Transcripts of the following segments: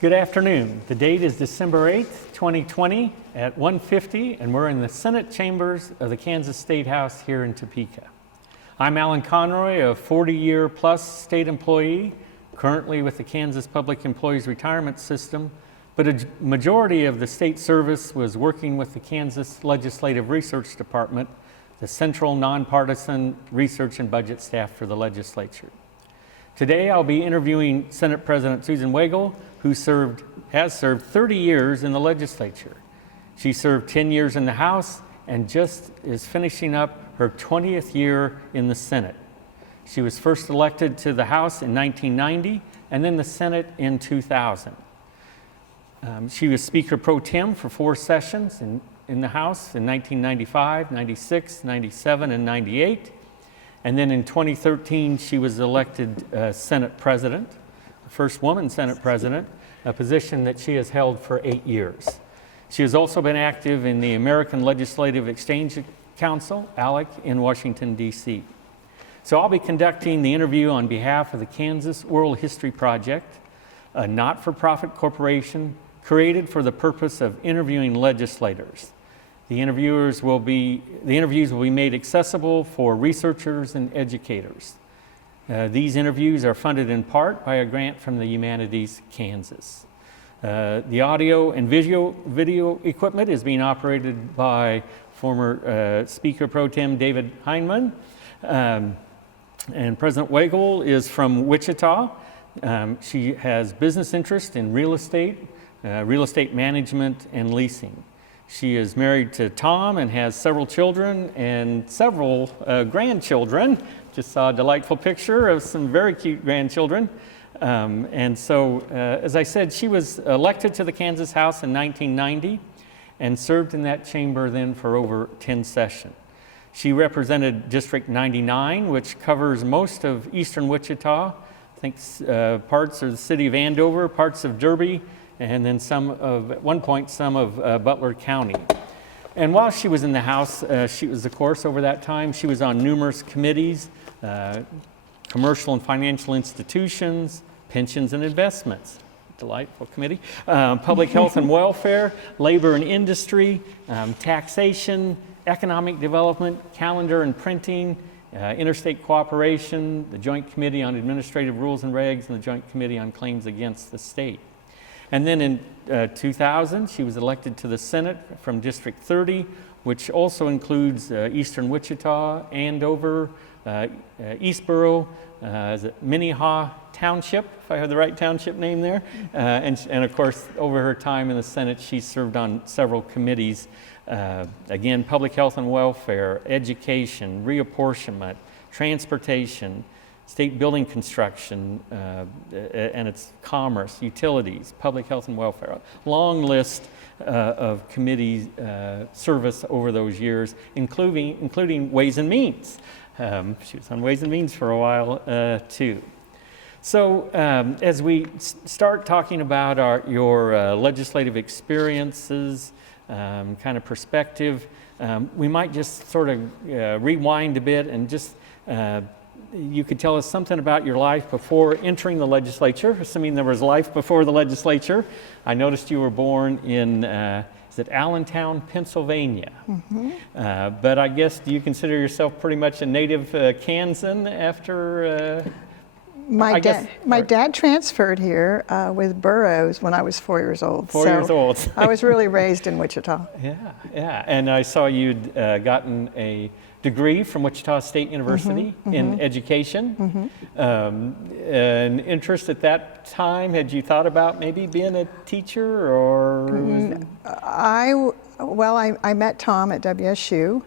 Good afternoon. The date is December 8th, 2020 at 1:50, and we're in the Senate chambers of the Kansas State House here in Topeka. I'm Alan Conroy, a 40-year plus state employee, currently with the Kansas Public Employees Retirement System, but a majority of the state service was working with the Kansas Legislative Research Department, the central nonpartisan research and budget staff for the legislature. Today I'll be interviewing Senate President Susan Wagle, who has served 30 years in the legislature. She served 10 years in the House and just is finishing up her 20th year in the Senate. She was first elected to the House in 1990 and then the Senate in 2000. She was Speaker Pro Tem for 4 sessions in the House in 1995, 96, 97, and 98. And then in 2013, she was elected Senate President, the first woman Senate President, a position that she has held for 8 years. She has also been active in the American Legislative Exchange Council, ALEC, in Washington, D.C. So I'll be conducting the interview on behalf of the Kansas Oral History Project, a not-for-profit corporation created for the purpose of interviewing legislators. The interviews will be made accessible for researchers and educators. These interviews are funded in part by a grant from the Humanities Kansas. The audio and video equipment is being operated by former Speaker Pro Tem David Heineman. And President Wagle is from Wichita. She has business interest in real estate management, and leasing. She is married to Tom and has several children and several grandchildren. Just saw a delightful picture of some very cute grandchildren. And so, as I said, she was elected to the Kansas House in 1990 and served in that chamber then for over 10 sessions. She represented District 99, which covers most of eastern Wichita, I think parts of the city of Andover, parts of Derby, and then at one point, some of Butler County. And while she was in the House, she was, of course, over that time, she was on numerous committees, commercial and financial institutions, pensions and investments, delightful committee, public health and welfare, labor and industry, taxation, economic development, calendar and printing, interstate cooperation, the Joint Committee on Administrative Rules and Regs, and the Joint Committee on Claims Against the State. And then in 2000, she was elected to the Senate from District 30, which also includes eastern Wichita, Andover, Eastboro, Minnehaha Township, if I have the right township name there. And of course, over her time in the Senate, she served on several committees. Again, public health and welfare, education, reapportionment, transportation, state building construction, and its commerce, utilities, public health and welfare. Long list of committee service over those years, including Ways and Means. She was on Ways and Means for a while, too. So as we start talking about your legislative experiences, kind of perspective, we might just sort of rewind a bit and just you could tell us something about your life before entering the legislature, assuming there was life before the legislature. I noticed you were born in, is it Allentown, Pennsylvania? Mm-hmm. But I guess, do you consider yourself pretty much a native Kansan after? My dad transferred here with Burroughs when I was 4 years old. 4 years old. I was really raised in Wichita. Yeah. And I saw you'd gotten a degree from Wichita State University in education. An interest at that time, had you thought about maybe being a teacher or? I met Tom at WSU,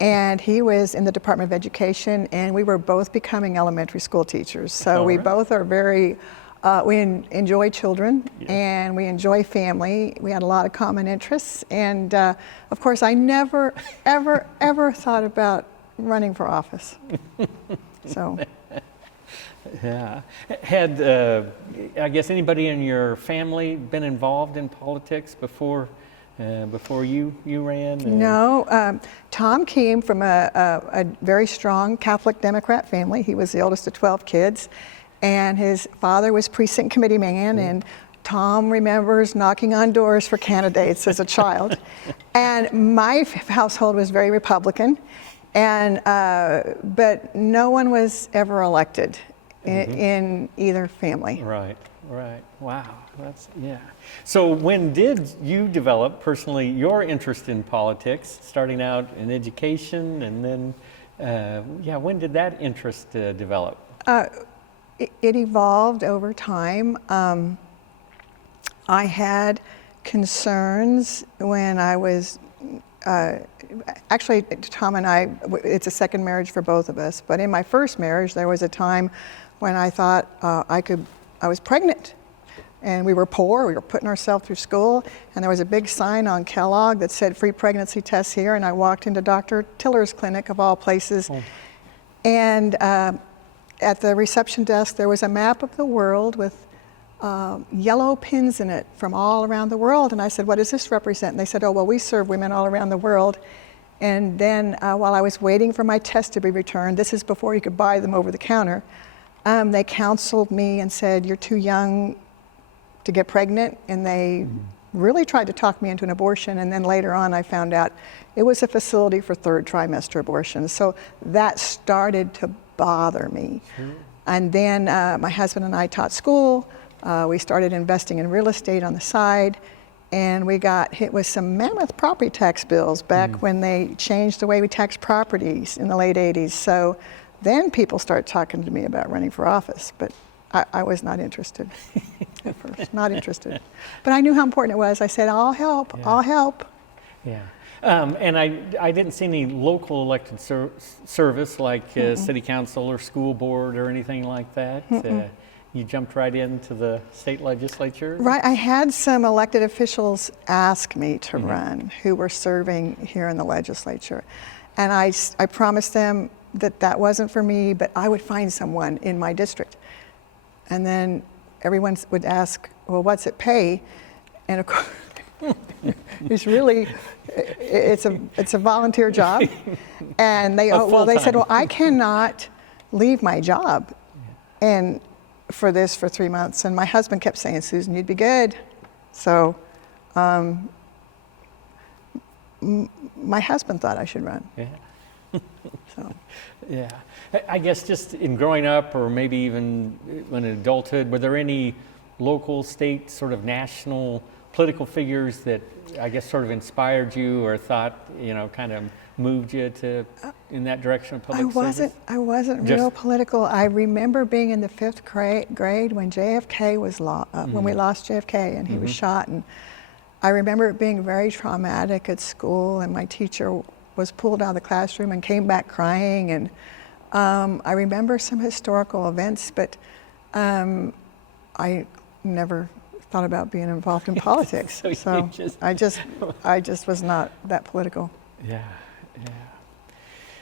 and he was in the Department of Education, and we were both becoming elementary school teachers. So we both are very, we enjoy children, and we enjoy family. We had a lot of common interests, and of course I never, ever thought about running for office. So. Yeah. Had, I guess, anybody in your family been involved in politics before you ran? No. Tom came from a very strong Catholic Democrat family. He was the oldest of 12 kids, and his father was precinct committee man, and Tom remembers knocking on doors for candidates as a child. And my household was very Republican, but no one was ever elected in either family. Right. Wow. Yeah. So when did you develop personally your interest in politics, starting out in education, and then, when did that interest develop? It evolved over time. I had concerns when I was, actually Tom and I, it's a second marriage for both of us, but in my first marriage there was a time when I thought I was pregnant, and we were poor, we were putting ourselves through school, and there was a big sign on Kellogg that said free pregnancy tests here, and I walked into Dr. Tiller's clinic of all places, and at the reception desk there was a map of the world with yellow pins in it from all around the world, and I said, what does this represent? And they said, oh, well, we serve women all around the world. And then while I was waiting for my test to be returned, this is before you could buy them over the counter, they counseled me and said, you're too young to get pregnant, and they really tried to talk me into an abortion. And then later on I found out it was a facility for third trimester abortions. So that started to bother me. And then my husband and I taught school. We started investing in real estate on the side, and we got hit with some mammoth property tax bills back when they changed the way we tax properties in the late 80s. So then people started talking to me about running for office, but I was not interested at first, not interested. But I knew how important it was. I said, I'll help, I'll help. Yeah. And I didn't see any local elected service like city council or school board or anything like that. You jumped right into the state legislature? Right. I had some elected officials ask me to run who were serving here in the legislature. And I promised them that wasn't for me, but I would find someone in my district. And then everyone would ask, well, what's it pay? And of course, it's a volunteer job. And they said, well, I cannot leave my job and for 3 months. And my husband kept saying, Susan, you'd be good. So my husband thought I should run. Yeah. So. Yeah. I guess just in growing up, or maybe even in adulthood, were there any local, state, sort of national political figures that I guess sort of inspired you or thought, kind of moved you to in that direction of public service? I wasn't real political. I remember being in the 5th grade when JFK was when we lost JFK and he was shot, and I remember it being very traumatic at school, and my teacher was pulled out of the classroom and came back crying, and I remember some historical events, but I never thought about being involved in politics. So I just was not that political. Yeah.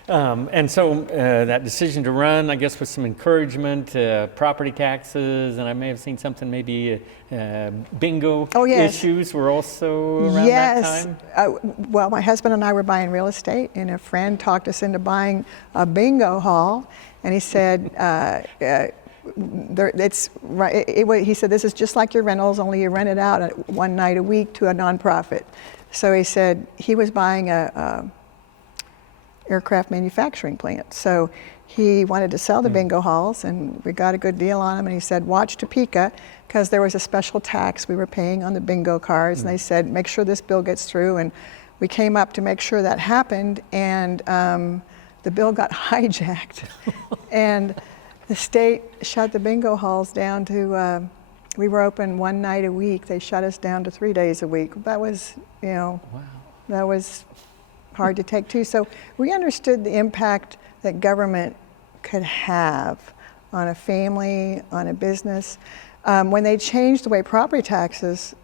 And so that decision to run, I guess, with some encouragement, property taxes, and I may have seen something, maybe bingo issues were also around that time? Well, my husband and I were buying real estate, and a friend talked us into buying a bingo hall, and he said, he said, this is just like your rentals, only you rent it out one night a week to a nonprofit. So he said he was buying a aircraft manufacturing plant. So he wanted to sell the bingo halls, and we got a good deal on them, and he said, watch Topeka, because there was a special tax we were paying on the bingo cards, and they said, make sure this bill gets through, and we came up to make sure that happened, and the bill got hijacked, and the state shut the bingo halls down to, we were open one night a week, they shut us down to 3 days a week. That was, that was hard to take too. So we understood the impact that government could have on a family, on a business. When they changed the way property taxes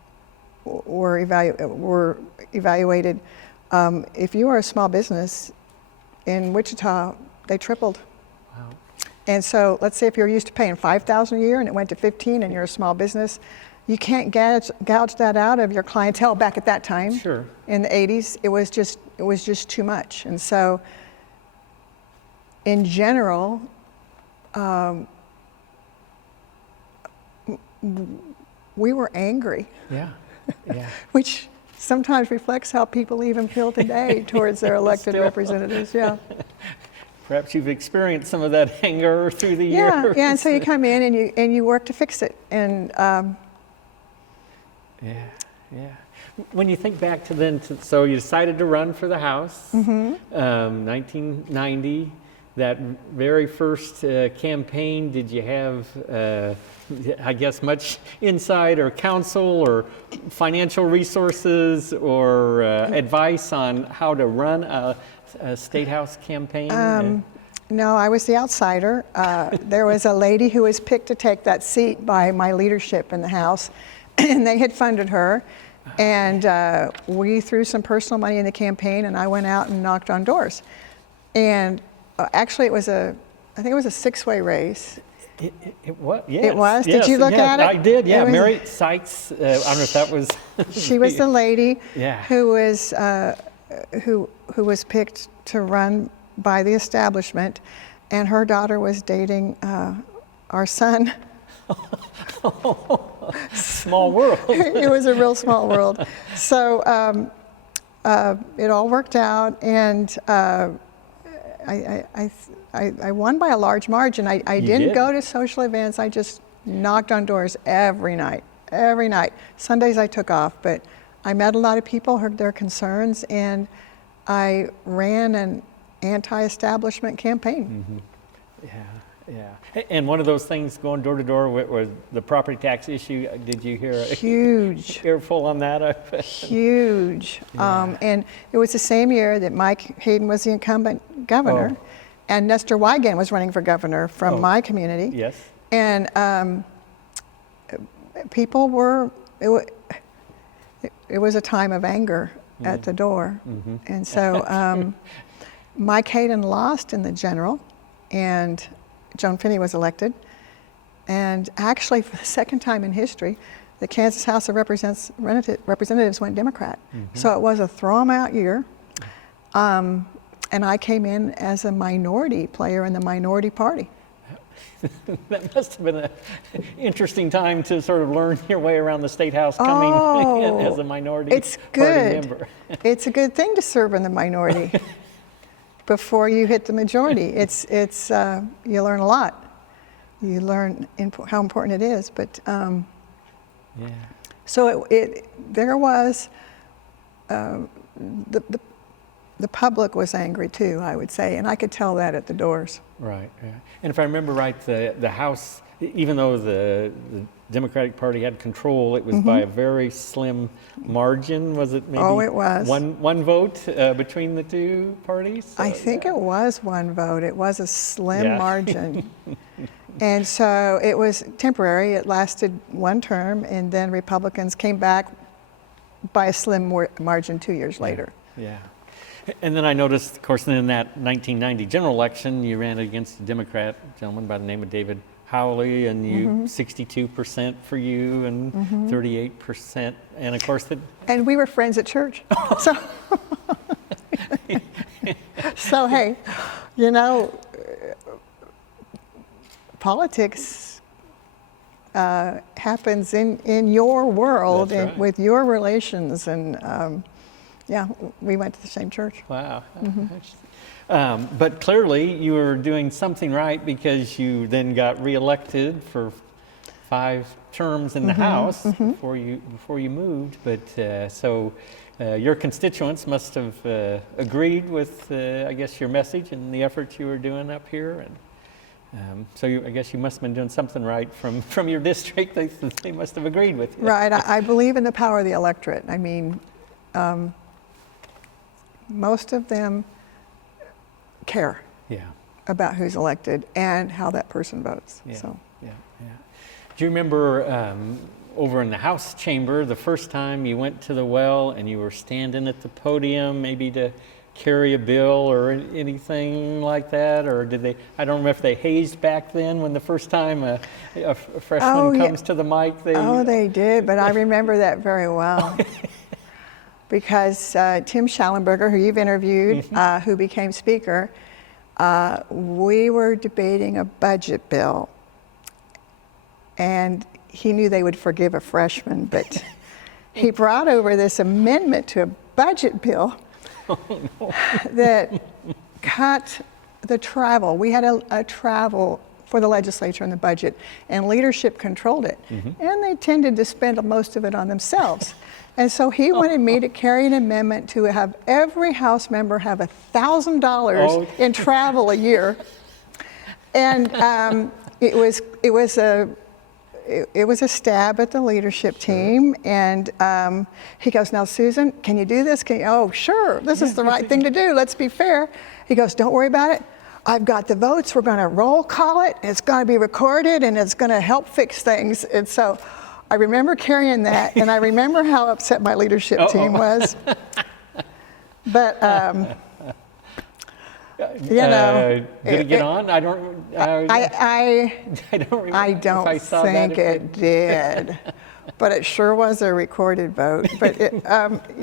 were evaluated, if you were a small business in Wichita, they tripled. Wow. And so let's say if you're used to paying $5,000 a year and it went to 15 and you're a small business, you can't gouge that out of your clientele back at that time. Sure. In the 80s, it was just too much. And so in general, we were angry, Yeah, yeah. which sometimes reflects how people even feel today towards their elected Still. representatives. Yeah. Perhaps you've experienced some of that anger through the Yeah, years. yeah, and so you come in and you work to fix it. And Yeah, yeah. When you think back to then, so you decided to run for the House, 1990. That very first campaign, did you have, I guess, much insight or counsel or financial resources or advice on how to run a State House campaign? no, I was the outsider. There was a lady who was picked to take that seat by my leadership in the House, and they had funded her. And we threw some personal money in the campaign, and I went out and knocked on doors. And actually, I think it was a 6-way race. It was, yes. It was? Did Yes, you look yes, at it? I did, yeah. It was- Mary Cites, I don't know if that was. She was the lady Yeah. who was picked to run by the establishment, and her daughter was dating our son. Small world. It was a real small world. So it all worked out, and I won by a large margin. I didn't did? go to social events. I just knocked on doors every night. Every night. Sundays I took off, but I met a lot of people, heard their concerns, and I ran an anti-establishment campaign. Yeah, yeah. And one of those things going door to door was the property tax issue. Did you hear a Huge. earful on that? Huge. Yeah. And it was the same year that Mike Hayden was the incumbent governor, Oh. and Nestor Weigand was running for governor from Oh. my community. Yes. And people were, it was a time of anger at the door. And so Mike Hayden lost in the general, and Joan Finney was elected. And actually, for the second time in history, the Kansas House of Representatives went Democrat. So it was a throw 'em out year. And I came in as a minority player in the minority party. That must have been an interesting time to sort of learn your way around the State House coming in as a minority It's party good. member. It's a good thing to serve in the minority before you hit the majority. It's you learn a lot. You learn how important it is. But Yeah. so there was the public was angry too, I would say, and I could tell that at the doors. Right, yeah. And if I remember right, the House, even though the Democratic Party had control, it was by a very slim margin. Was it maybe Oh, it was. one vote between the two parties? I think it was one vote. It was a slim Yeah. margin. And so it was temporary. It lasted one term, and then Republicans came back by a slim margin 2 years later. Yeah. And then I noticed, of course, in that 1990 general election, you ran against a Democrat gentleman by the name of David Howley, and you 62% for you and 38%. And of course, And we were friends at church. So, so hey, you know, politics happens in your world That's and right. with your relations, and yeah, we went to the same church. wow. But clearly, you were doing something right because you then got reelected for 5 terms in the House before you moved. But so your constituents must have agreed with, I guess, your message and the efforts you were doing up here. And so I guess you must have been doing something right from your district. They must have agreed with you. Right. I believe in the power of the electorate. I mean, most of them care Yeah. about who's elected and how that person votes. Yeah. So. Yeah. Yeah. Do you remember over in the House chamber the first time you went to the well and you were standing at the podium, maybe to carry a bill or anything like that, or did they? I don't remember if they hazed back then when the first time a freshman comes to the mic. They did, but I remember that very well. Because Tim Schallenberger, who you've interviewed, who became Speaker, we were debating a budget bill. And he knew they would forgive a freshman, but he brought over this amendment to a budget bill that cut the travel. We had a travel for the legislature in the budget, and leadership controlled it. And they tended to spend most of it on themselves. And so he wanted me to carry an amendment to have every House member have $1,000 in travel a year. And it was a stab at the leadership team. And he goes, "Now, Susan, can you do this? Oh, sure, this is the right thing to do. Let's be fair." He goes, "Don't worry about it. I've got the votes. We're going to roll call it. It's going to be recorded, and it's going to help fix things." And so I remember carrying that, and I remember how upset my leadership team was. But you know, did it get on? I don't. I don't remember. I don't think it did. But it sure was a recorded vote. But it,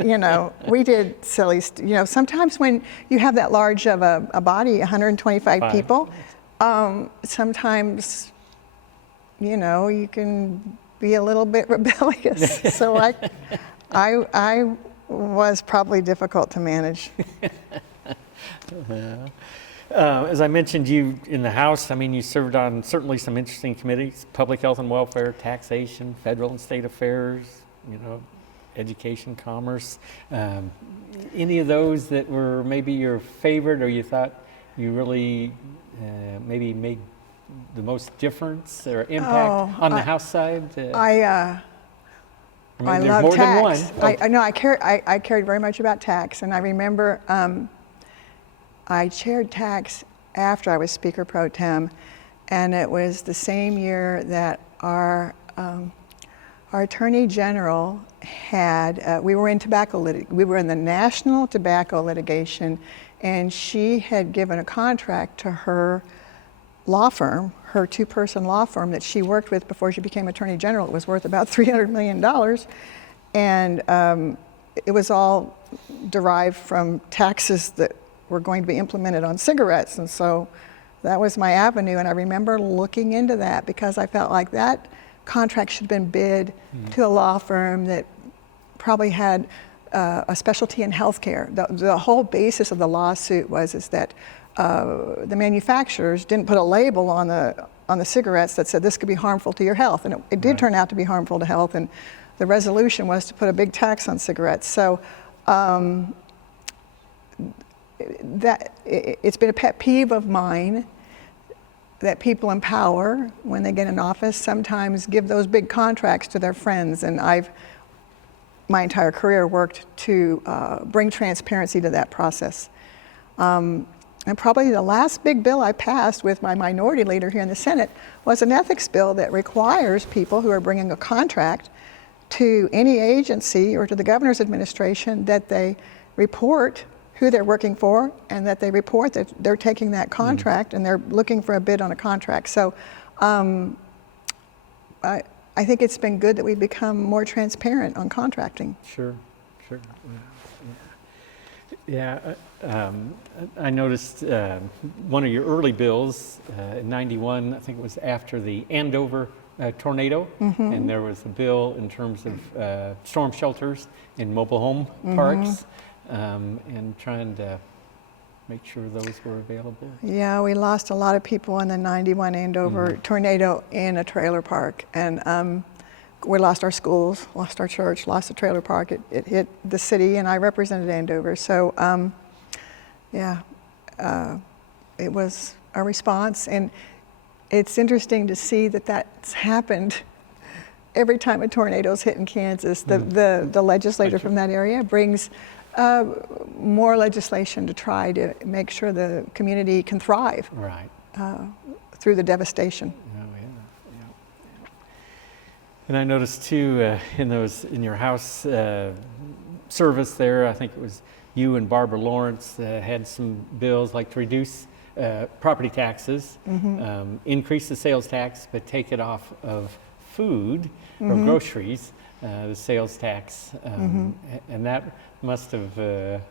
you know, we did silly. You know, sometimes when you have that large of a body, 125 people, sometimes, you know, you can be a little bit rebellious. So I was probably difficult to manage. As I mentioned, you in the House, I mean, you served on certainly some interesting committees: public health and welfare, taxation, federal and state affairs, you know, education, commerce. Any of those that were maybe your favorite, or you thought you really maybe made the most difference or impact on the House side? I love more tax. than one. I cared very much about tax, and I remember I chaired tax after I was Speaker Pro Tem, and it was the same year that our Attorney General had. We were in we were in the national tobacco litigation, and she had given a contract to her law firm, her two-person law firm that she worked with before she became Attorney General. It was worth about $300 million, and it was all derived from taxes that were going to be implemented on cigarettes. And so that was my avenue. And I remember looking into that because I felt like that contract should have been bid to a law firm that probably had a specialty in healthcare. The whole basis of the lawsuit was that the manufacturers didn't put a label on the cigarettes that said this could be harmful to your health. And it did turn out to be harmful to health. And the resolution was to put a big tax on cigarettes. So it's been a pet peeve of mine that people in power, when they get in office, sometimes give those big contracts to their friends. And I've, my entire career, worked to bring transparency to that process. And probably the last big bill I passed with my minority leader here in the Senate was an ethics bill that requires people who are bringing a contract to any agency or to the governor's administration that they report who they're working for, and that they report that they're taking that contract and they're looking for a bid on a contract. So I think it's been good that we've become more transparent on contracting. Sure. Yeah, I noticed one of your early bills in '91, I think it was after the Andover tornado, and there was a bill in terms of storm shelters in mobile home parks. And trying to make sure those were available. Yeah, we lost a lot of people in the '91 Andover tornado in a trailer park. And we lost our schools, lost our church, lost the trailer park. It hit the city, and I represented Andover. So, it was a response. And it's interesting to see that that's happened every time a tornado's hit in Kansas. The legislator from that area brings more legislation to try to make sure the community can thrive through the devastation. Yeah. And I noticed too in your House service there, I think it was you and Barbara Lawrence had some bills like to reduce property taxes, increase the sales tax, but take it off of food or groceries, the sales tax, and that must have been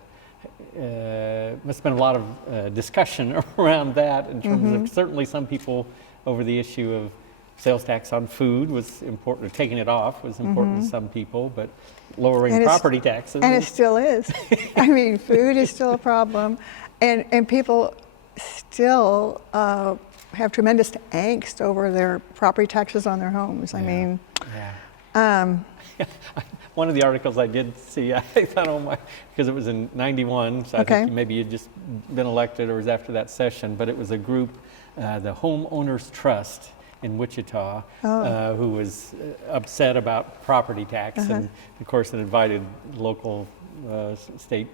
a lot of discussion around that in terms of certainly some people over the issue of sales tax on food was important, or taking it off was important to some people, but lowering And it's- property taxes. And it still is. I mean, food is still a problem, and people still have tremendous angst over their property taxes on their homes. I mean, One of the articles I did see, I thought, oh my, because it was in '91, so I Okay. think maybe you'd just been elected or it was after that session, but it was a group, the Homeowners Trust in Wichita, who was upset about property tax, and of course it invited local state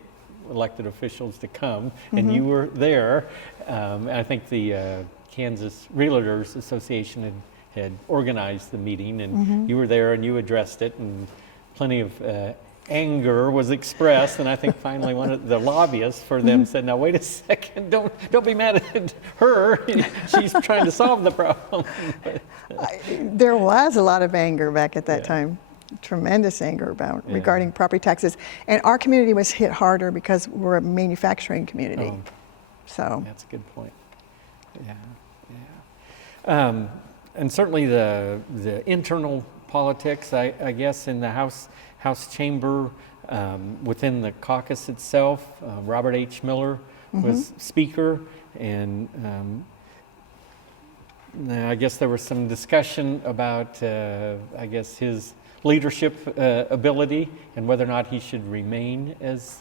elected officials to come, and you were there. And I think the Kansas Realtors Association had organized the meeting, and you were there and you addressed it, and plenty of anger was expressed, and I think finally one of the lobbyists for them said, "Now wait a second, don't be mad at her. She's trying to solve the problem." there was a lot of anger back at that time, tremendous anger regarding property taxes. And our community was hit harder because we're a manufacturing community. So That's a good point. And certainly the internal politics, I guess, in the House chamber, within the caucus itself. Robert H. Miller was Speaker, and I guess there was some discussion about, I guess, his leadership ability and whether or not he should remain as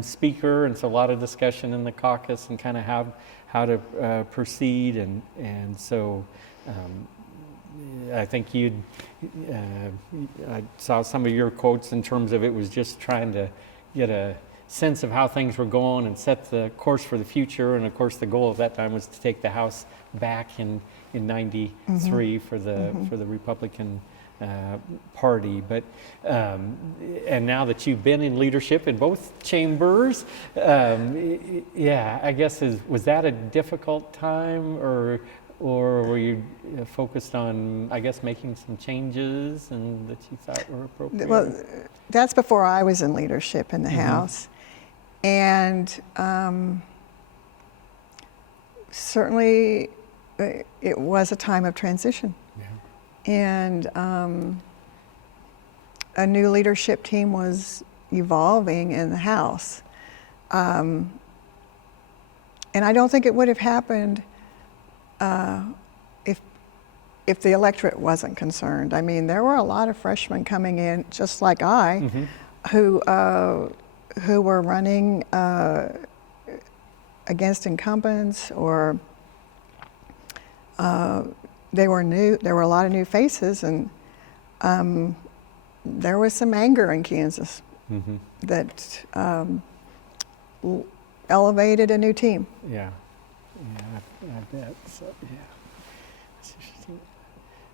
Speaker, and so a lot of discussion in the caucus and kind of how to proceed, and so I think I saw some of your quotes in terms of it was just trying to get a sense of how things were going and set the course for the future, and of course the goal at that time was to take the House back in '93 for the Republican Party. But and now that you've been in leadership in both chambers, I guess was that a difficult time, or were you focused on, I guess, making some changes and that you thought were appropriate? Well, that's before I was in leadership in the House, and certainly it was a time of transition. And a new leadership team was evolving in the House. And I don't think it would have happened if the electorate wasn't concerned. I mean, there were a lot of freshmen coming in, just like I, who were running against incumbents, or they were new. There were a lot of new faces, and there was some anger in Kansas that elevated a new team. I bet. So, That's interesting.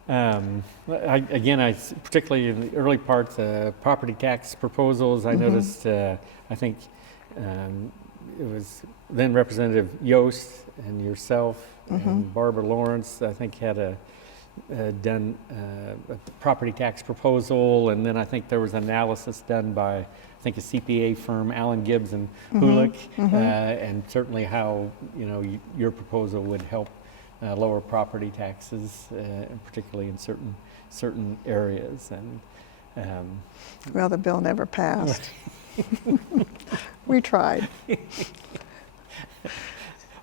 I particularly in the early part, the property tax proposals, I noticed, I think it was then Representative Yost and yourself and Barbara Lawrence, I think, had done a property tax proposal, and then I think there was analysis done by, I think, a CPA firm, Allen Gibbs and Hulick, and certainly how your proposal would help lower property taxes, particularly in certain areas. And well, the bill never passed. We tried.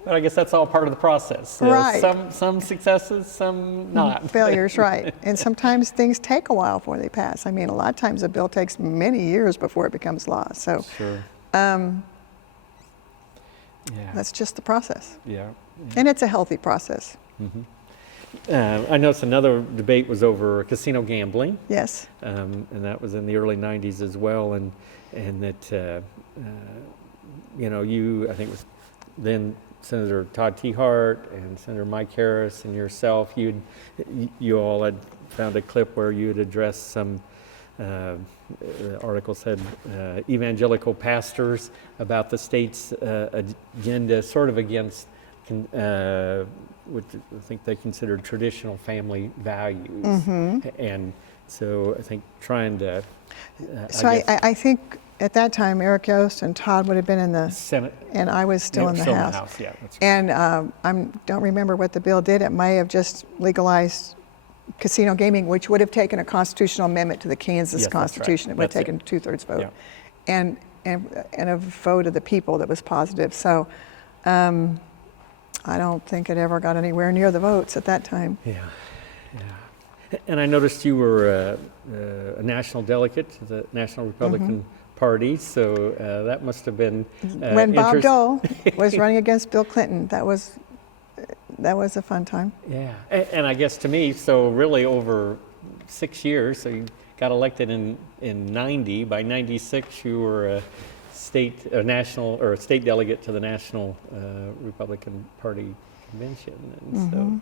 But I guess that's all part of the process. Right. Some successes, some not. Failures, right. And sometimes things take a while before they pass. I mean, a lot of times a bill takes many years before it becomes law. So Sure. that's just the process. Yeah. And it's a healthy process. I noticed another debate was over casino gambling. Yes. And that was in the early '90s as well, and that you, I think it was then Senator Todd Tiehart and Senator Mike Harris and yourself, you all had found a clip where you had addressed some, the article said, evangelical pastors about the state's agenda, sort of against what I think they considered traditional family values. And so I think trying to... I think at that time, Eric Yost and Todd would have been in the Senate, and I was still in the House. Yeah, that's right. And I don't remember what the bill did. It may have just legalized casino gaming, which would have taken a constitutional amendment to the Kansas Yes, that's right. Constitution. It would have That's it. taken a 2/3 vote. Yeah. And a vote of the people that was positive. So I don't think it ever got anywhere near the votes at that time. Yeah, yeah. And I noticed you were a national delegate to the National Republican Party, so that must have been When Bob interest- Dole was running against Bill Clinton, that was a fun time. Yeah, and I guess to me, so really over 6 years, so you got elected in 90. By 96, you were a national or a state delegate to the National Republican Party Convention, and so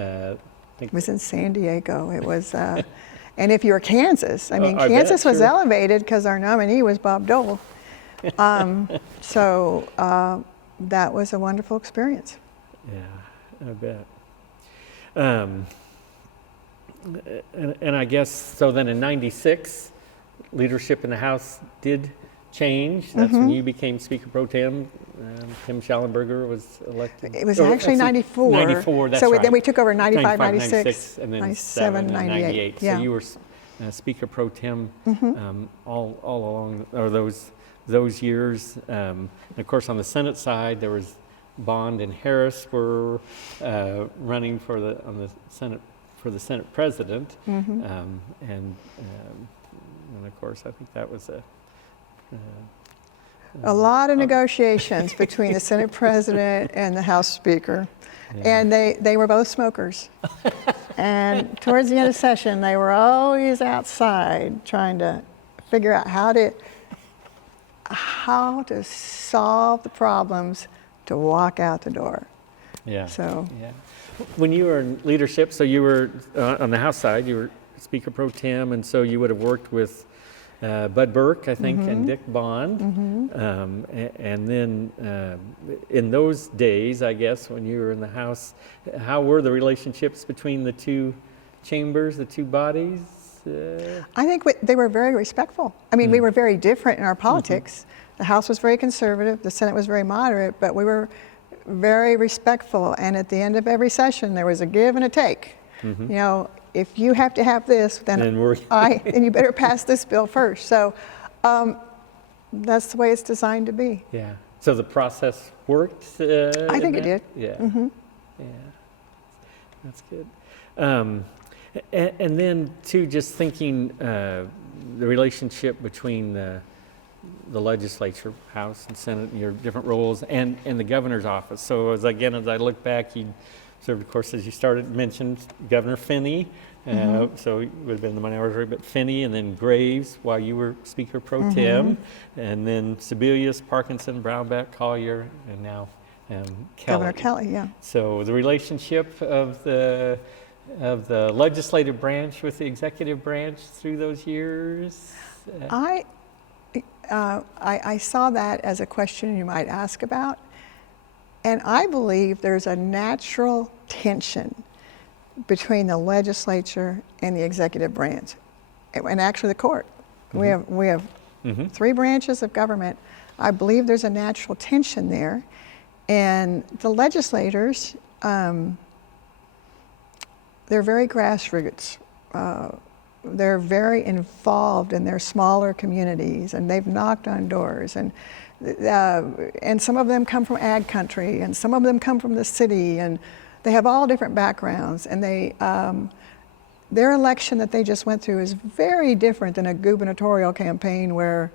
I think It was in San Diego. It was, and if you were Kansas, I mean, I bet, Kansas was sure. elevated because our nominee was Bob Dole. So that was a wonderful experience. Yeah, I bet. And I guess, so then in 96, leadership in the House did change. That's when you became Speaker Pro Tem. Tim Schallenberger was elected. It was Or actually 94. 94, that's so right. then we took over 95, 96, and then 97, 98. So Yeah. you were Speaker Pro Tem all along, or those years. And of course, on the Senate side, there was Bond and Harris were running for the Senate president, and of course, I think that was A lot of negotiations between the Senate President and the House Speaker. Yeah. And they were both smokers. And towards the end of session, they were always outside trying to figure out how to solve the problems to walk out the door. Yeah. So Yeah. When you were in leadership, so you were on the House side, you were Speaker Pro Tem, and so you would have worked with Bud Burke, I think, and Dick Bond. And then in those days, I guess, when you were in the House, how were the relationships between the two chambers, the two bodies? I think they were very respectful. I mean, we were very different in our politics. The House was very conservative, the Senate was very moderate, but we were very respectful. And at the end of every session, there was a give and a take. You know, if you have to have this, then then you better pass this bill first. So that's the way it's designed to be. Yeah. So the process worked? I think it did. Yeah. Yeah. That's good. And then, too, just thinking the relationship between the legislature, House and Senate, and your different roles, and the governor's office. So as I look back, you served, of course, as you mentioned Governor Finney. So it would have been the minority, but Finney, and then Graves while you were Speaker Pro Tem, and then Sebelius, Parkinson, Brownback, Collier, and now Kelly. Governor Kelly, yeah. So the relationship of the legislative branch with the executive branch through those years? I saw that as a question you might ask about, and I believe there's a natural tension between the legislature and the executive branch, and actually the court. We have three branches of government. I believe there's a natural tension there, and the legislators, they're very grassroots. They're very involved in their smaller communities, and they've knocked on doors, and some of them come from ag country, and some of them come from the city, and they have all different backgrounds, and their election that they just went through is very different than a gubernatorial campaign where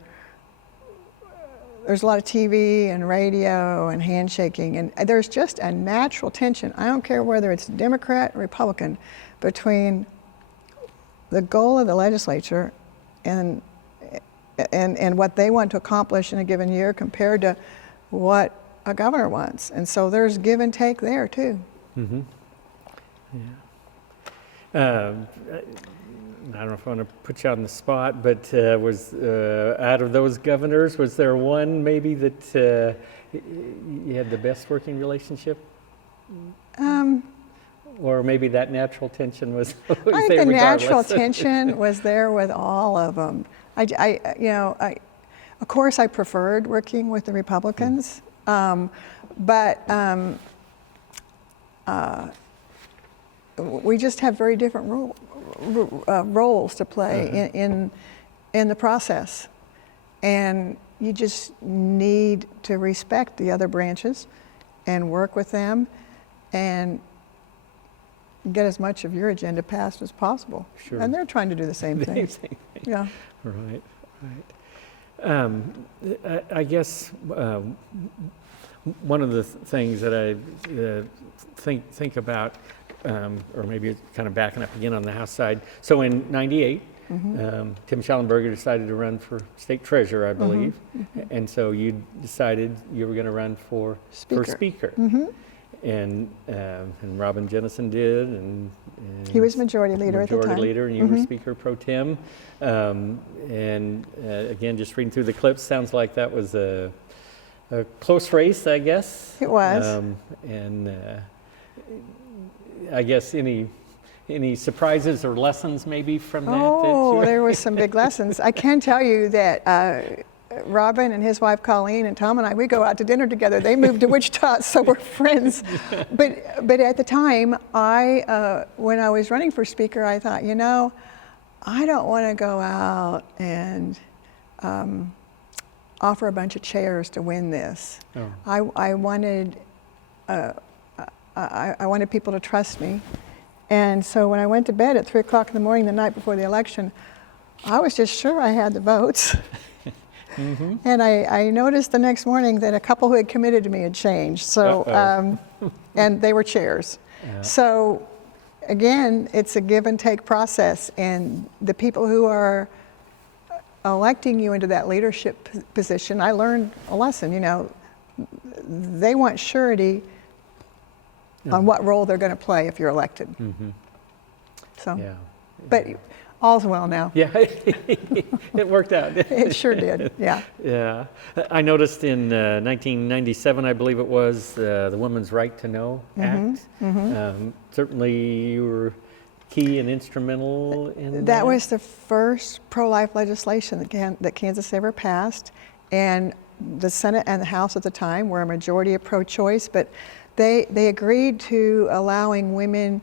there's a lot of TV and radio and handshaking, and there's just a natural tension. I don't care whether it's Democrat or Republican, between the goal of the legislature and what they want to accomplish in a given year compared to what a governor wants. And so there's give and take there too. Yeah. I don't know if I want to put you on the spot, but was out of those governors, was there one maybe that you had the best working relationship? Or maybe that natural tension was. I think the natural tension was there with all of them. Of course, I preferred working with the Republicans, but we just have very different roles to play in the process. And you just need to respect the other branches and work with them and get as much of your agenda passed as possible. Sure. And they're trying to do the same thing. Yeah. Right, right. I guess one of the things that I think about, or maybe it's kind of backing up again on the House side. So in '98, Tim Schallenberger decided to run for state treasurer, I believe, and so you decided you were going to run for speaker. And Robin Jennison did, and he was majority leader at the time. Majority leader, and you were speaker pro tem. Again, just reading through the clips, sounds like that was a close race, I guess. It was. I guess any surprises or lessons maybe from that? Oh, there were some big lessons. I can tell you that Robin and his wife Colleen and Tom and I, we go out to dinner together. They moved to Wichita, so we're friends. But at the time, when I was running for speaker, I thought, you know, I don't want to go out and offer a bunch of chairs to win this. Oh. I wanted people to trust me. And so when I went to bed at 3 o'clock in the morning the night before the election, I was just sure I had the votes. And I noticed the next morning that a couple who had committed to me had changed. So, and they were chairs. So again, it's a give and take process. And the people who are electing you into that leadership position, I learned a lesson, you know, they want surety on what role they're going to play if you're elected. So, but all's well now. Yeah, it worked out. It sure did, yeah. Yeah. I noticed in 1997, I believe it was, the Women's Right to Know Act. Certainly you were key and instrumental in that. That was the first pro-life legislation that Kansas ever passed. And the Senate and the House at the time were a majority of pro-choice, but they agreed to allowing women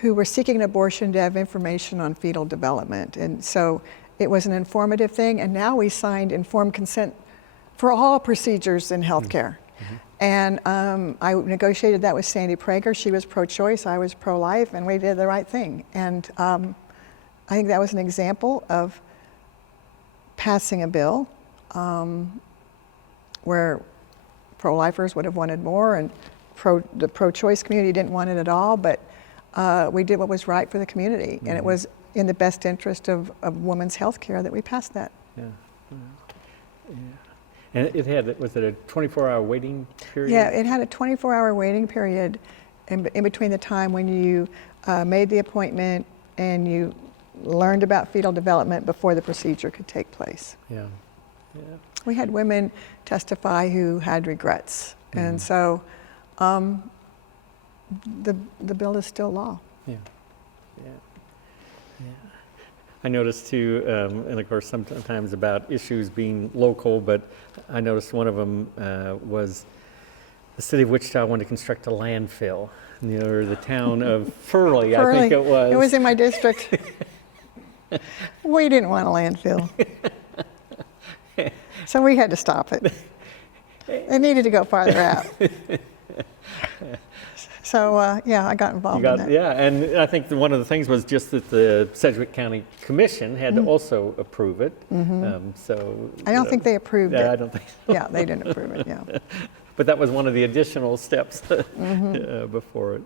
who were seeking an abortion to have information on fetal development. And so it was an informative thing, and now we signed informed consent for all procedures in healthcare. And I negotiated that with Sandy Praeger. She was pro-choice, I was pro-life, and we did the right thing. And I think that was an example of passing a bill where pro-lifers would have wanted more, and the pro-choice community didn't want it at all, but we did what was right for the community, and it was in the best interest of women's health care that we passed that. Yeah. And it had, was it a 24-hour waiting period? Yeah, it had a 24-hour waiting period in between the time when you made the appointment and you learned about fetal development before the procedure could take place. Yeah. We had women testify who had regrets, and so the bill is still law. Yeah. I noticed too, and of course sometimes about issues being local, but I noticed one of them was the city of Wichita wanted to construct a landfill near the town of Furley, I think it was. It was in my district. We didn't want a landfill. So we had to stop it. It needed to go farther out. So yeah, I got involved in that. Yeah, and I think one of the things was just that the Sedgwick County Commission had to also approve it. So I don't think they approved it. I don't think so. Yeah, they didn't approve it, yeah. But that was one of the additional steps before it.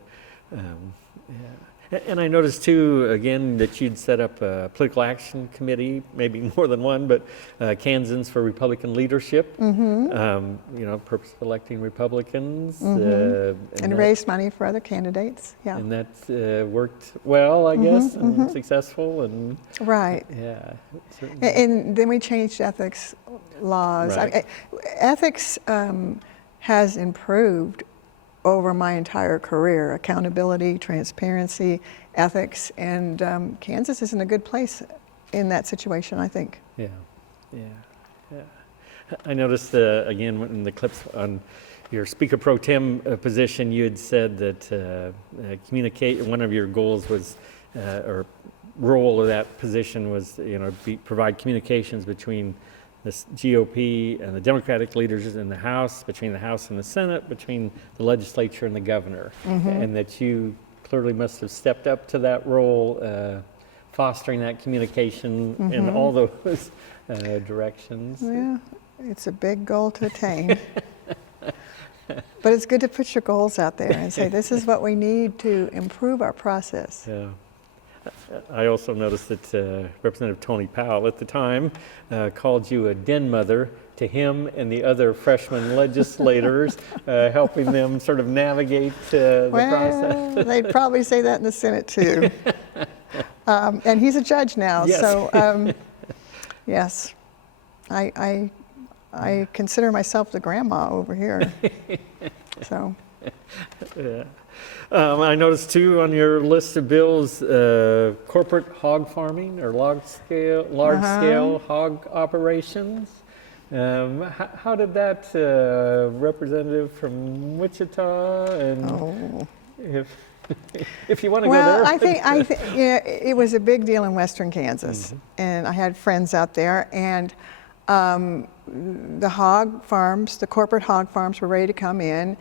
And I noticed too, again, that you'd set up a political action committee, maybe more than one, but Kansans for Republican Leadership, you know, purpose of electing Republicans. And raise money for other candidates, yeah. And that worked well, I guess, and successful. And right. Yeah. And then we changed ethics laws. Right. I mean, ethics has improved over my entire career: accountability, transparency, ethics, and Kansas is in a good place in that situation, I think. Yeah. I noticed, again, in the clips on your Speaker Pro Tem position, you had said that one of your goals was, or role of that position was, provide communications between the GOP and the Democratic leaders in the House, between the House and the Senate, between the legislature and the governor, and that you clearly must have stepped up to that role, fostering that communication in all those directions. Yeah, it's a big goal to attain. But it's good to put your goals out there and say, this is what we need to improve our process. Yeah. I also noticed that Representative Tony Powell at the time called you a den mother to him and the other freshman legislators, helping them sort of navigate the process. They'd probably say that in the Senate too. And he's a judge now, Yes. so yes, I consider myself the grandma over here. So. Yeah. I noticed too on your list of bills, corporate hog farming or large-scale hog operations. How did that representative from Wichita and if you want to go there? Well, I think it was a big deal in Western Kansas, and I had friends out there, and the hog farms, the corporate hog farms, were ready to come in.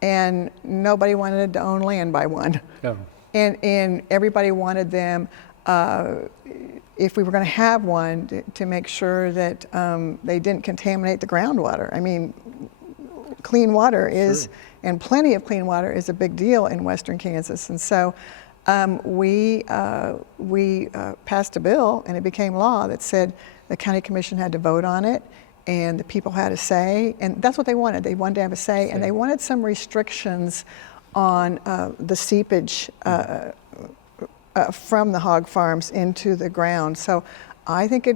And nobody wanted to own land by one. Oh. And everybody wanted them, if we were going to have one, to make sure that they didn't contaminate the groundwater. I mean, clean water is, and plenty of clean water is a big deal in Western Kansas. And so we passed a bill, and it became law, that said the county commission had to vote on it, and the people had a say, and that's what they wanted. They wanted to have a say, and they wanted some restrictions on the seepage from the hog farms into the ground. So I think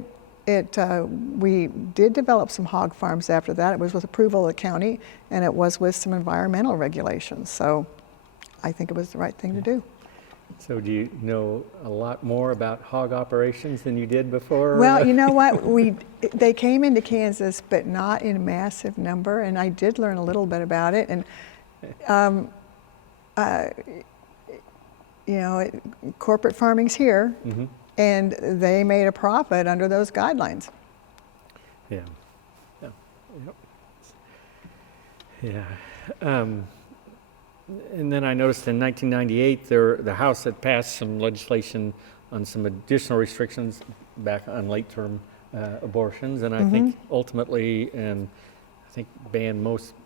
we did develop some hog farms after that. It was with approval of the county, and it was with some environmental regulations. So I think it was the right thing to do. So do you know a lot more about hog operations than you did before? Well, you know what? They came into Kansas, but not in massive number, and I did learn a little bit about it. And corporate farming's here, and they made a profit under those guidelines. Yeah. Yeah. And then I noticed in 1998, the House had passed some legislation on some additional restrictions back on late-term abortions, and I think ultimately, banned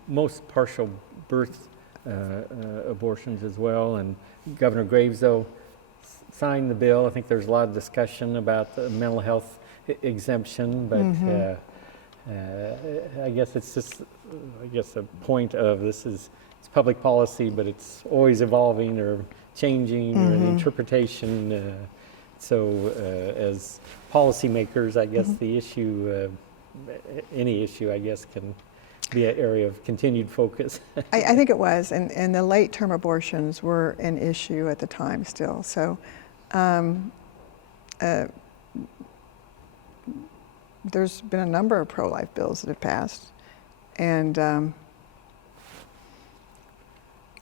most partial birth abortions as well. And Governor Graves, though, signed the bill. I think there's a lot of discussion about the mental health exemption, but I guess it's just, a point of this is. Public policy, but it's always evolving or changing or an interpretation. So as policymakers, I guess the issue, any issue, I guess, can be an area of continued focus. I think it was, and the late-term abortions were an issue at the time still. So there's been a number of pro-life bills that have passed, and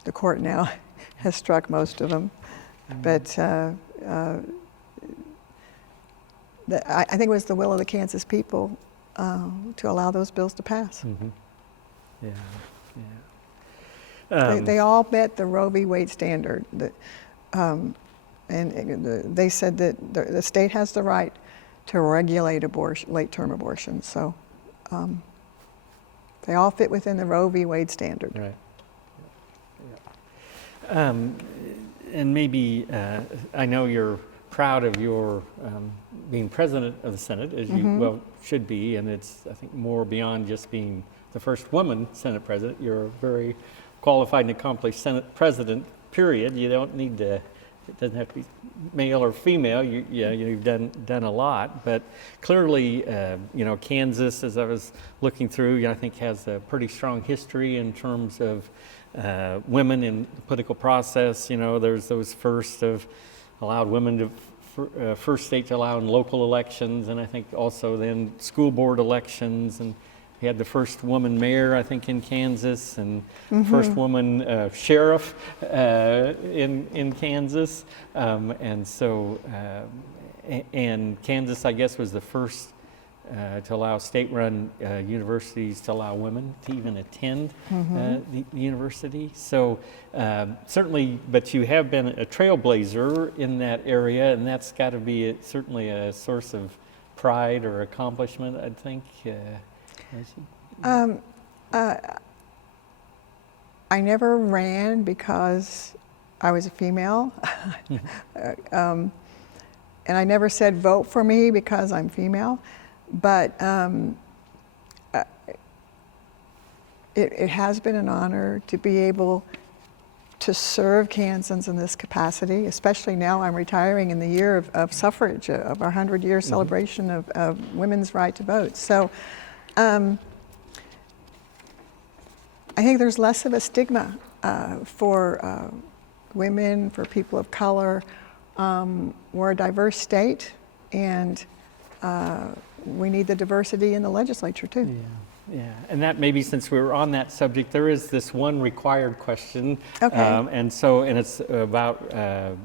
the court now has struck most of them, but I think it was the will of the Kansas people to allow those bills to pass. They all met the Roe v. Wade standard, and they said that the state has the right to regulate late-term abortions. So they all fit within the Roe v. Wade standard. Right. And maybe, I know you're proud of your being president of the Senate, as you well should be, and it's, I think, more beyond just being the first woman Senate president. You're a very qualified and accomplished Senate president, period. You don't need to, it doesn't have to be male or female. You've done a lot, but clearly, Kansas, as I was looking through, I think has a pretty strong history in terms of women in the political process. There's those first of allowed women to first state to allow in local elections, and I think also then school board elections, and We had the first woman mayor, I think, in Kansas, and first woman sheriff in Kansas. And so, and Kansas, I guess, was the first to allow state-run universities to allow women to even attend the university. So certainly, but you have been a trailblazer in that area, and that's got to be certainly a source of pride or accomplishment, I think. I never ran because I was a female. And I never said vote for me because I'm female. But it has been an honor to be able to serve Kansans in this capacity, especially now I'm retiring in the year of suffrage, of our 100-year celebration of women's right to vote. So I think there's less of a stigma for women, for people of color. We're a diverse state, and we need the diversity in the legislature too. Yeah, and that maybe, since we were on that subject, there is this one required question. Okay. And it's about that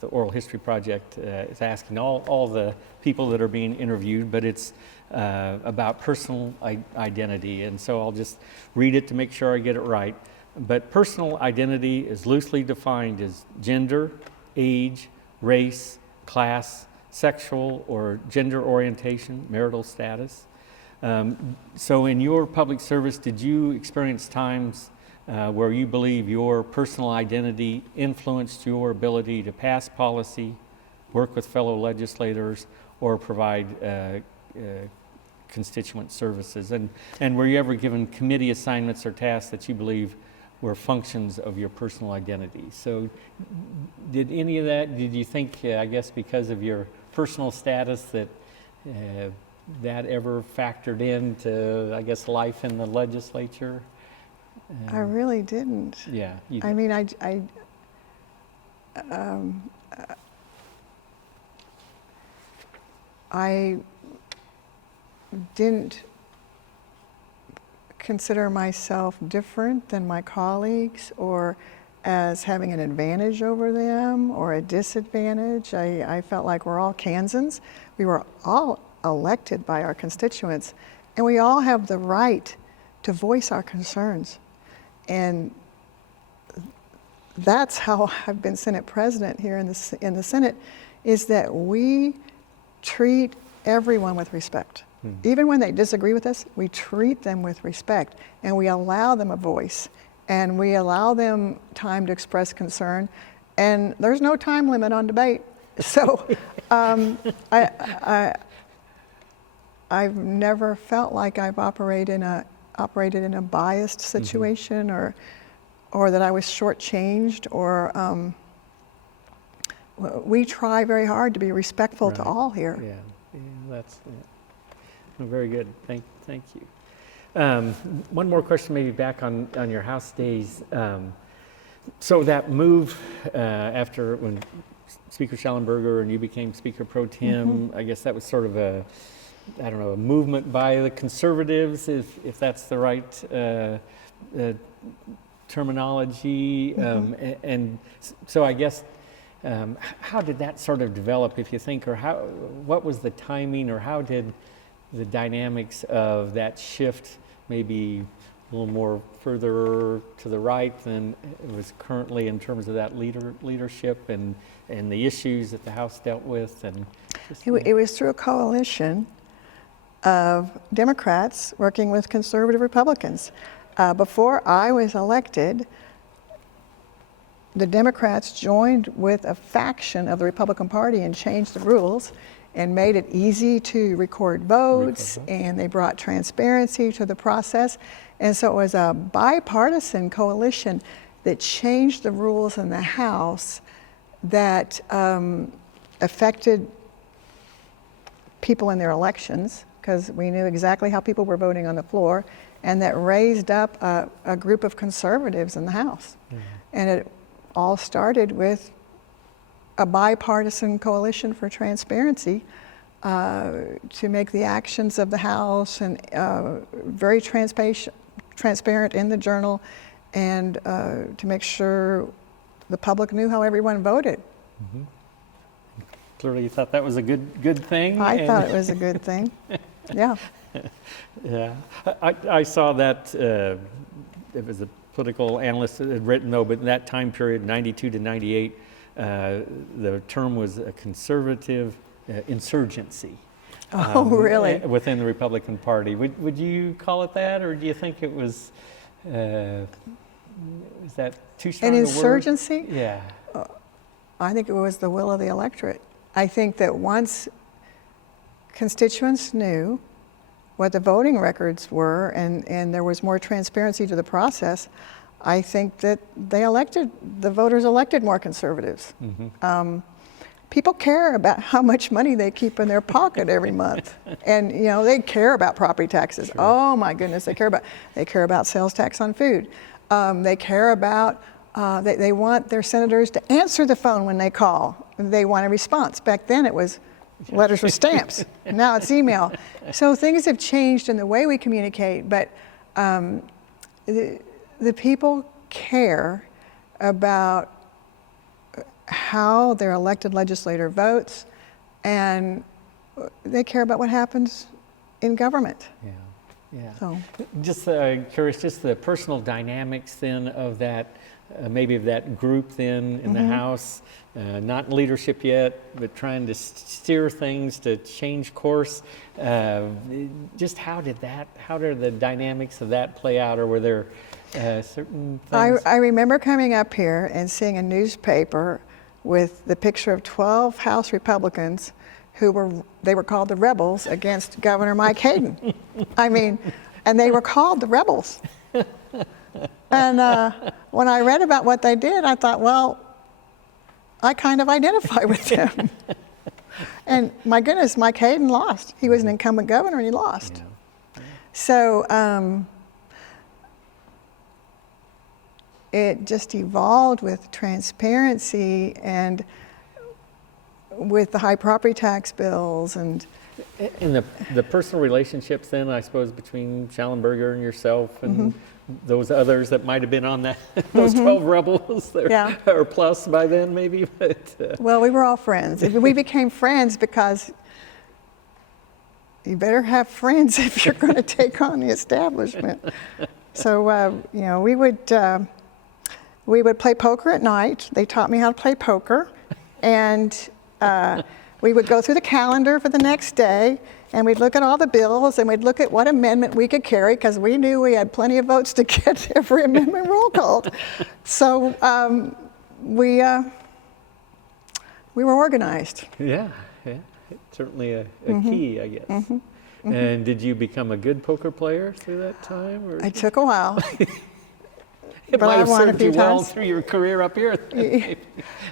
the Oral History Project is asking all the people that are being interviewed, but it's about personal identity. And so I'll just read it to make sure I get it right. But personal identity is loosely defined as gender, age, race, class, sexual or gender orientation, marital status. So in your public service, did you experience times where you believe your personal identity influenced your ability to pass policy, work with fellow legislators, or provide constituent services? And were you ever given committee assignments or tasks that you believe were functions of your personal identity? So did any of that, did you think, I guess because of your personal status, that that ever factored into, I guess, life in the legislature? I really didn't. Yeah. I mean, I didn't consider myself different than my colleagues or as having an advantage over them or a disadvantage. I felt like we're all Kansans. We were all elected by our constituents, and we all have the right to voice our concerns. And that's how I've been Senate President here in the Senate, is that we treat everyone with respect. Even when they disagree with us, we treat them with respect, and we allow them a voice, and we allow them time to express concern, and there's no time limit on debate. So I've never felt like I've operated in a biased situation, or that I was shortchanged, or we try very hard to be respectful to all here. Yeah, that's very good. Thank you. One more question, maybe back on your House days. So that move after when Speaker Schellenberger and you became Speaker Pro Tem, I guess that was sort of a movement by the conservatives, if that's the right terminology. And so I guess, how did that sort of develop, if you think, or what was the timing, or how did the dynamics of that shift maybe a little more further to the right than it was currently in terms of that leadership and the issues that the House dealt with? And it was through a coalition of Democrats working with conservative Republicans. Before I was elected, the Democrats joined with a faction of the Republican Party and changed the rules and made it easy to record votes, and they brought transparency to the process. And so it was a bipartisan coalition that changed the rules in the House that affected people in their elections, because we knew exactly how people were voting on the floor, and that raised up a group of conservatives in the House. And it all started with a bipartisan coalition for transparency to make the actions of the House and very transparent in the Journal, and to make sure the public knew how everyone voted. Mm-hmm. Clearly you thought that was a good thing. I thought it was a good thing. Yeah. Yeah. I saw that it was a political analyst that had written, though, but in that time period, 92 to 98, the term was a conservative insurgency. Oh, really? Within the Republican Party. Would you call it that, or do you think it was, is that too strong An a word? insurgency? Yeah. I think it was the will of the electorate. I think that once constituents knew what the voting records were, and there was more transparency to the process, I think that the voters elected more conservatives. Mm-hmm. People care about how much money they keep in their pocket every month. And they care about property taxes. Sure. Oh my goodness, they care about sales tax on food. They care about, they want their senators to answer the phone when they call. They want a response. Back then it was letters with stamps. Now it's email. So things have changed in the way we communicate, but the people care about how their elected legislator votes, and they care about what happens in government. Yeah, yeah. So, just curious, just the personal dynamics then of that, maybe of that group then in the House, not in leadership yet, but trying to steer things to change course. Just how did the dynamics of that play out, or were there certain things? I remember coming up here and seeing a newspaper with the picture of 12 House Republicans who were called the rebels against Governor Mike Hayden. I mean, and they were called the rebels. And when I read about what they did, I thought, well, I kind of identify with them. And my goodness, Mike Hayden lost. He was an incumbent governor and he lost. Yeah. So it just evolved with transparency and with the high property tax bills and the personal relationships then, I suppose, between Schallenberger and yourself and those others that might have been on that, those 12 rebels there, yeah. or plus by then maybe. But, well, we were all friends. We became friends because you better have friends if you're going to take on the establishment. So, we would play poker at night. They taught me how to play poker. And we would go through the calendar for the next day, and we'd look at all the bills, and we'd look at what amendment we could carry, because we knew we had plenty of votes to get every amendment roll called. So we were organized. Yeah. Certainly a key, I guess. And did you become a good poker player through that time? Or? It took a while. It might have served you well times. through your career up here.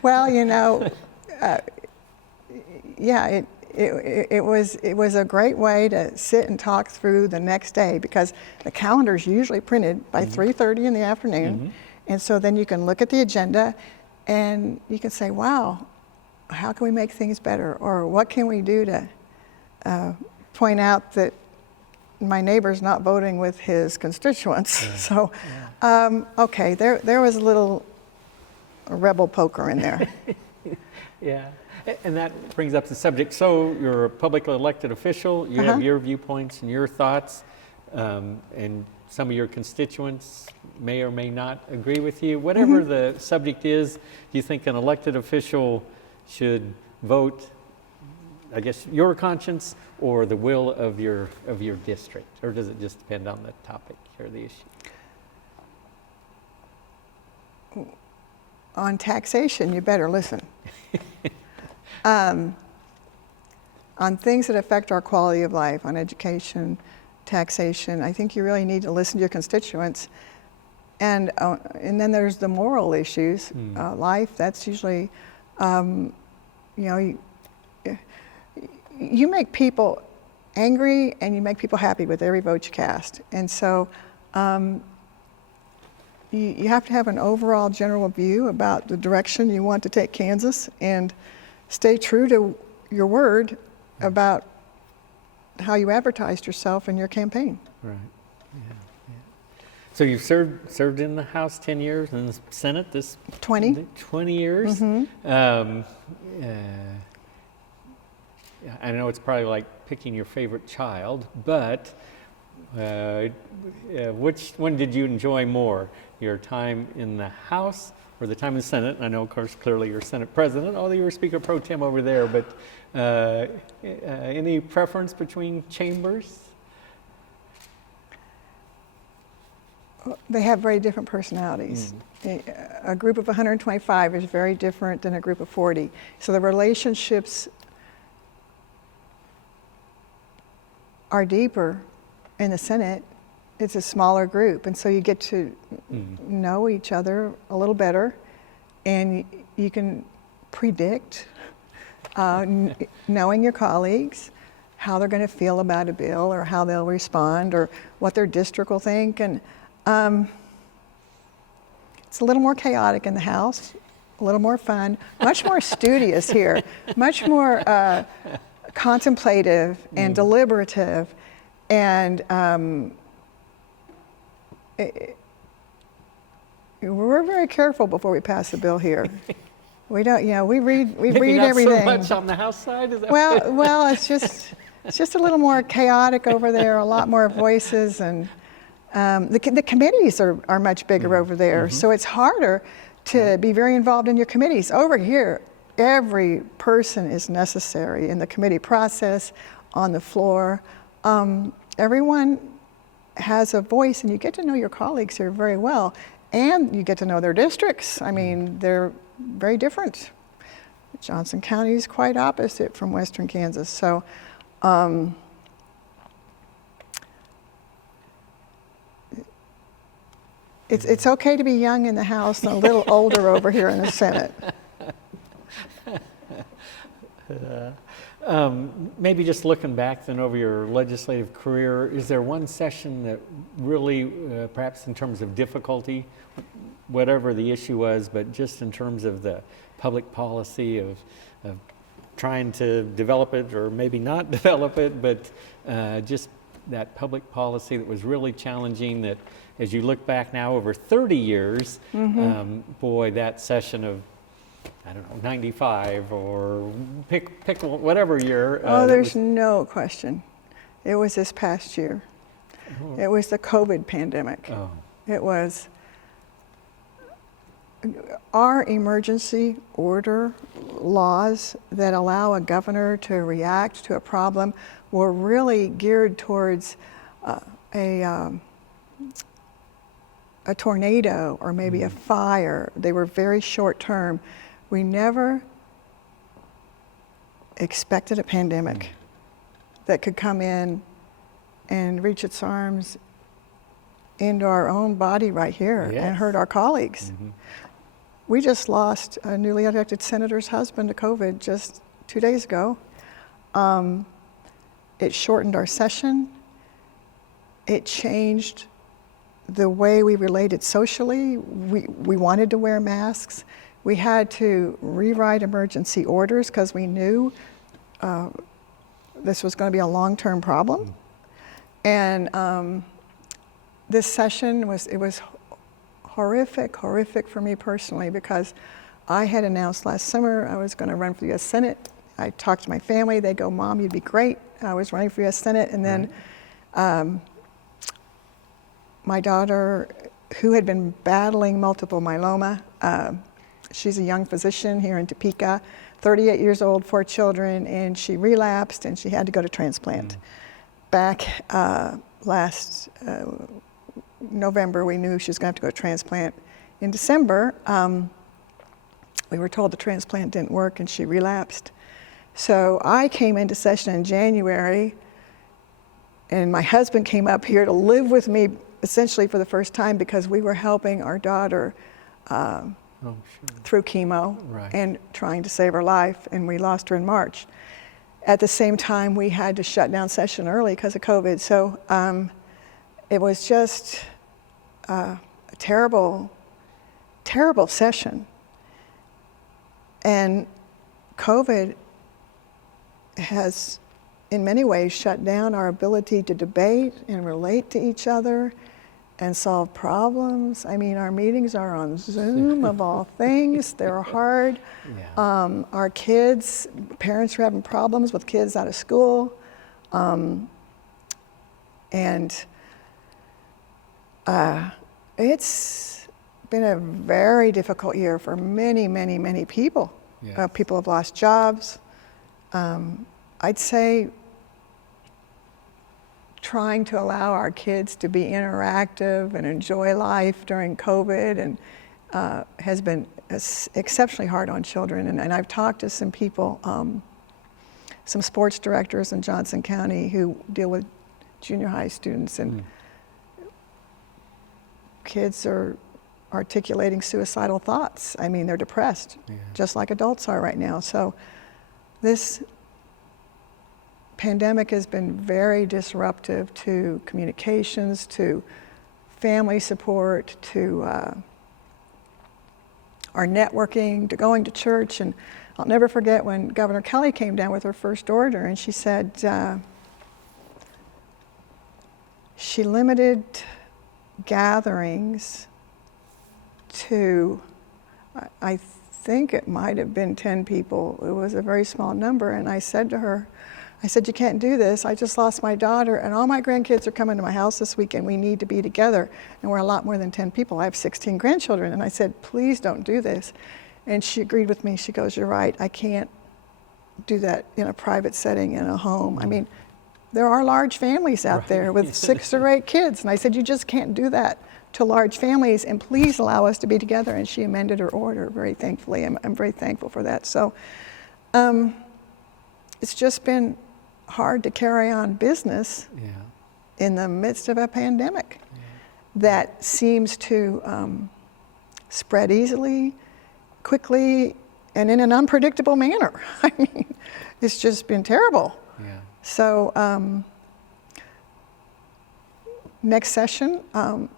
Well, yeah, it was a great way to sit and talk through the next day, because the calendar is usually printed by 3:30 in the afternoon, and so then you can look at the agenda and you can say, wow, how can we make things better, or what can we do to point out that my neighbor's not voting with his constituents. Yeah. So, okay, there was a little rebel poker in there. Yeah, and that brings up the subject. So you're a public elected official, you have your viewpoints and your thoughts, and some of your constituents may or may not agree with you. Whatever the subject is, do you think an elected official should vote, I guess, your conscience or the will of your district, or does it just depend on the topic or the issue? On taxation, you better listen. On things that affect our quality of life, on education, taxation, I think you really need to listen to your constituents. And then there's the moral issues. Life, that's usually, you make people angry and you make people happy with every vote you cast. And so you have to have an overall general view about the direction you want to take Kansas and stay true to your word about how you advertised yourself in your campaign. Right. Yeah. So you've served in the House 10 years and the Senate 20. 20 years. I know it's probably like picking your favorite child, but which one did you enjoy more? Your time in the House or the time in the Senate? I know, of course, clearly you're Senate President, although you were Speaker Pro Tem over there, but any preference between chambers? They have very different personalities. A group of 125 is very different than a group of 40. So the relationships are deeper in the Senate. It's a smaller group, and so you get to know each other a little better, and you can predict, knowing your colleagues, how they're going to feel about a bill or how they'll respond or what their district will think. And it's a little more chaotic in the House, a little more fun, much more studious here, much more contemplative and deliberative, and we're very careful before we pass a bill here. We don't, we read Maybe not everything. so much on the House side, is that Well, it's just a little more chaotic over there, a lot more voices, and the committees are much bigger over there, so it's harder to be very involved in your committees. Over here, every person is necessary in the committee process, on the floor. Everyone has a voice, and you get to know your colleagues here very well, and you get to know their districts. I mean, they're very different. Johnson County is quite opposite from Western Kansas, so it's okay to be young in the House and a little older over here in the Senate. Maybe just looking back then over your legislative career, is there one session that really, perhaps in terms of difficulty, whatever the issue was, but just in terms of the public policy of trying to develop it or maybe not develop it, but just that public policy that was really challenging, that as you look back now over 30 years, boy, that session of, I don't know, 95 or pick whatever year. There's no question. It was this past year. Oh. It was the COVID pandemic. Oh. It was our emergency order laws that allow a governor to react to a problem were really geared towards a tornado or maybe a fire. They were very short term. We never expected a pandemic that could come in and reach its arms into our own body right here and hurt our colleagues. We just lost a newly elected senator's husband to COVID just 2 days ago. It shortened our session. It changed the way we related socially. We wanted to wear masks. We had to rewrite emergency orders because we knew this was going to be a long-term problem. And this session was horrific for me personally, because I had announced last summer I was going to run for the U.S. Senate. I talked to my family. They go, "Mom, you'd be great." I was running for U.S. Senate, and then my daughter, who had been battling multiple myeloma, she's a young physician here in Topeka, 38 years old, 4 children, and she relapsed and she had to go to transplant. Back last November, we knew she was going to have to go to transplant. In December, we were told the transplant didn't work and she relapsed. So I came into session in January, and my husband came up here to live with me essentially for the first time, because we were helping our daughter through chemo and trying to save her life, and we lost her in March. At the same time, we had to shut down session early because of COVID. So it was just a terrible session. And COVID has in many ways shut down our ability to debate and relate to each other and solve problems. I mean, our meetings are on Zoom of all things. They're hard. Yeah. Our kids, parents are having problems with kids out of school. It's been a very difficult year for many, many, many people. Yes. People have lost jobs. I'd say trying to allow our kids to be interactive and enjoy life during COVID and has been exceptionally hard on children. And I've talked to some people, some sports directors in Johnson County who deal with junior high students, and kids are articulating suicidal thoughts. I mean, they're depressed, just like adults are right now. So this pandemic has been very disruptive to communications, to family support, to our networking, to going to church. And I'll never forget when Governor Kelly came down with her first order, and she said she limited gatherings to, I think it might have been 10 people. It was a very small number. And I said to her, I said, you can't do this. I just lost my daughter, and all my grandkids are coming to my house this weekend. We need to be together. And we're a lot more than 10 people. I have 16 grandchildren. And I said, please don't do this. And she agreed with me. She goes, you're right. I can't do that in a private setting in a home. I mean, there are large families out there with 6 or 8 kids. And I said, you just can't do that to large families, and please allow us to be together. And she amended her order very thankfully. I'm very thankful for that. So it's just been hard to carry on business in the midst of a pandemic that seems to spread easily, quickly, and in an unpredictable manner. I mean, it's just been terrible. So next session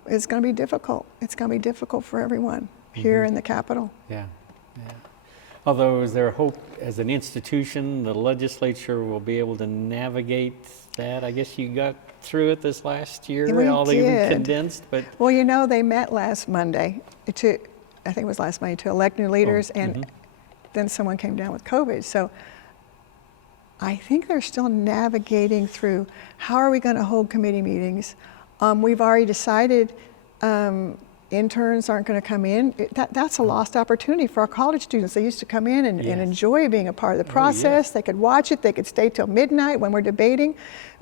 is going to be difficult. It's going to be difficult for everyone here in the Capitol. Although, is there hope as an institution, the legislature will be able to navigate that? I guess you got through it this last year, all even condensed, but... Well, you know, they met last Monday, I think it was last Monday, to elect new leaders, and then someone came down with COVID. So I think they're still navigating through how are we going to hold committee meetings. We've already decided interns aren't going to come in. That's a lost opportunity for our college students. They used to come in and enjoy being a part of the process. They could watch it. They could stay till midnight when we're debating.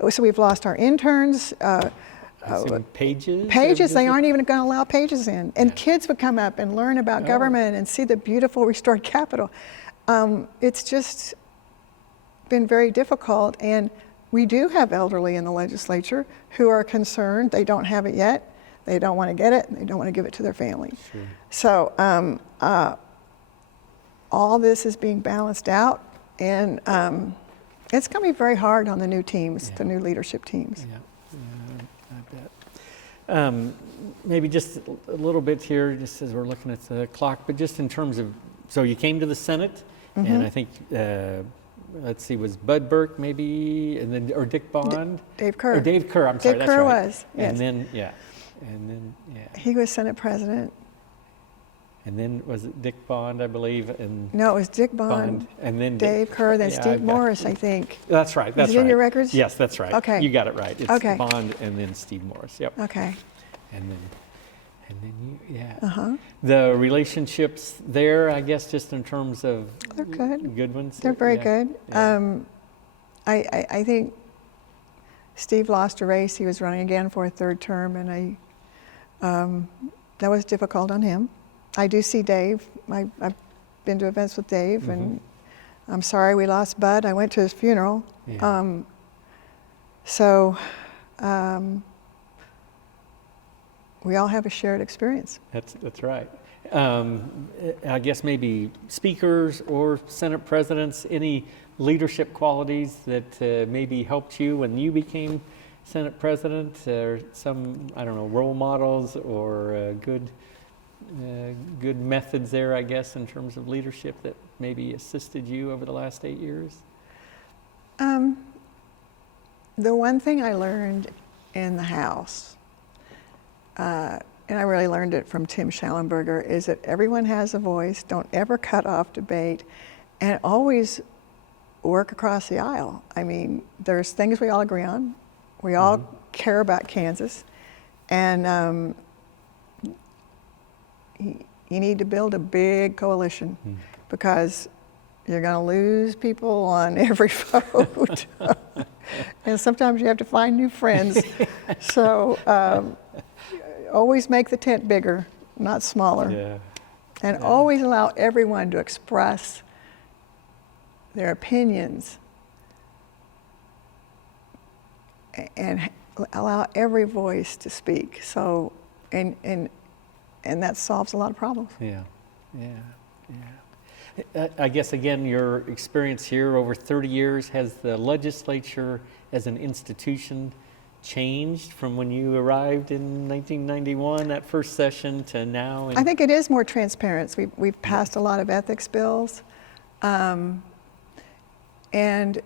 So we've lost our interns. Pages, they aren't even going to allow pages in. And kids would come up and learn about government and see the beautiful restored Capitol. It's just been very difficult. And we do have elderly in the legislature who are concerned. They don't have it yet. They don't want to get it, and they don't want to give it to their family. So all this is being balanced out, and it's going to be very hard on the new teams, the new leadership teams. I bet. Maybe just a little bit here, just as we're looking at the clock, but just in terms of, so you came to the Senate, and I think, let's see, was Bud Burke maybe, and then, or Dick Bond? Dave Kerr. Or Dave Kerr, I'm sorry, Dave that's Kerr right. was, yes. And then, and then, he was Senate president. And then was it Dick Bond, I believe, and no, it was Dick Bond, and then Dave Kerr, then Steve Morris, I think. That's right. That's Is it in your records? Yes, that's right. Okay. You got it right. It's Bond and then Steve Morris. Yep. Okay. And then you, the relationships there, I guess, just in terms of they're good. Good ones. They're very good. I think Steve lost a race. He was running again for a third term, and that was difficult on him. I do see Dave. I've been to events with Dave, and I'm sorry we lost Bud. I went to his funeral. We all have a shared experience. That's right. I guess maybe speakers or Senate presidents, any leadership qualities that maybe helped you when you became Senate president, or some, I don't know, role models or good methods there, I guess, in terms of leadership that maybe assisted you over the last 8 years? The one thing I learned in the House, and I really learned it from Tim Schallenberger, is that everyone has a voice. Don't ever cut off debate, and always work across the aisle. I mean, there's things we all agree on. We all care about Kansas, and you need to build a big coalition because you're going to lose people on every vote. And sometimes you have to find new friends. So always make the tent bigger, not smaller. Yeah. And always allow everyone to express their opinions and allow every voice to speak. So, and that solves a lot of problems. Yeah, yeah, yeah. I guess, again, your experience here over 30 years, has the legislature as an institution changed from when you arrived in 1991, that first session, to now? I think it is more transparent. We've passed a lot of ethics bills. And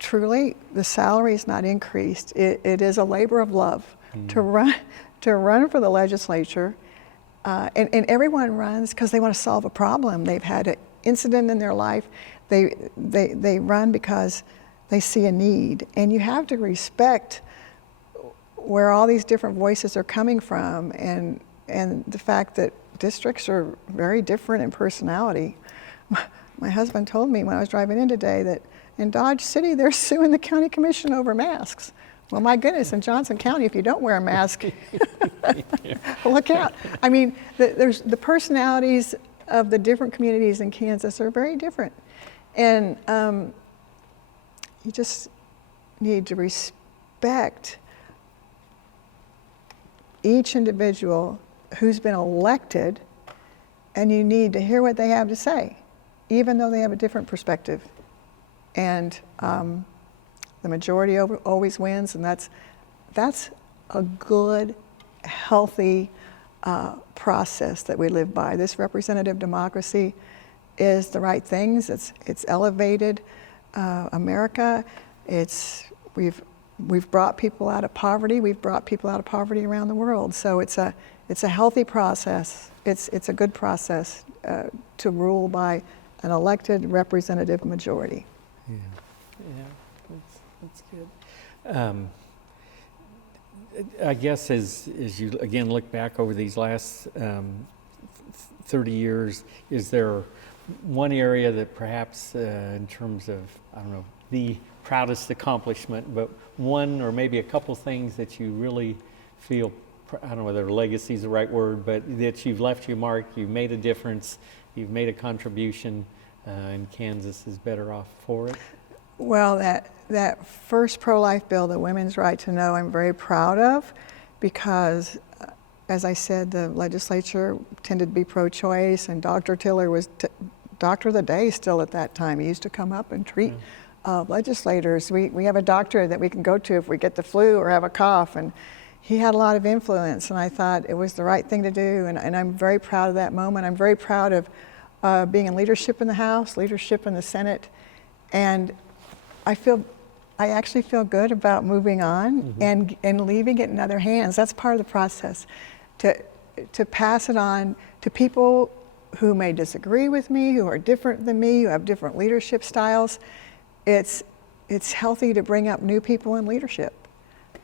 truly, the salary is not increased. It is a labor of love to run for the legislature. And everyone runs because they want to solve a problem. They've had an incident in their life. They run because they see a need. And you have to respect where all these different voices are coming from, and the fact that districts are very different in personality. My husband told me when I was driving in today that in Dodge City, they're suing the county commission over masks. Well, my goodness, in Johnson County, if you don't wear a mask, look out. I mean, there's the personalities of the different communities in Kansas are very different. And you just need to respect each individual who's been elected, and you need to hear what they have to say, even though they have a different perspective. And the majority always wins, and that's a good, healthy process that we live by. This representative democracy is the right things. It's elevated America. We've brought people out of poverty. We've brought people out of poverty around the world. So it's a healthy process. It's a good process to rule by an elected representative majority. Yeah, yeah, that's good. I guess as you again look back over these last 30 years, is there one area that perhaps in terms of, I don't know, the proudest accomplishment, but one or maybe a couple things that you really feel, I don't know whether legacy is the right word, but that you've left your mark, you've made a difference, you've made a contribution, and Kansas is better off for it? Well, that first pro-life bill, the Women's Right to Know, I'm very proud of, because as I said, the legislature tended to be pro-choice, and Dr. Tiller was doctor of the day still at that time. He used to come up and treat legislators. We have a doctor that we can go to if we get the flu or have a cough, and he had a lot of influence, and I thought it was the right thing to do, and I'm very proud of that moment. I'm very proud of being in leadership in the House, leadership in the Senate, and I actually feel good about moving on and leaving it in other hands. That's part of the process, to pass it on to people who may disagree with me, who are different than me, who have different leadership styles. It's healthy to bring up new people in leadership.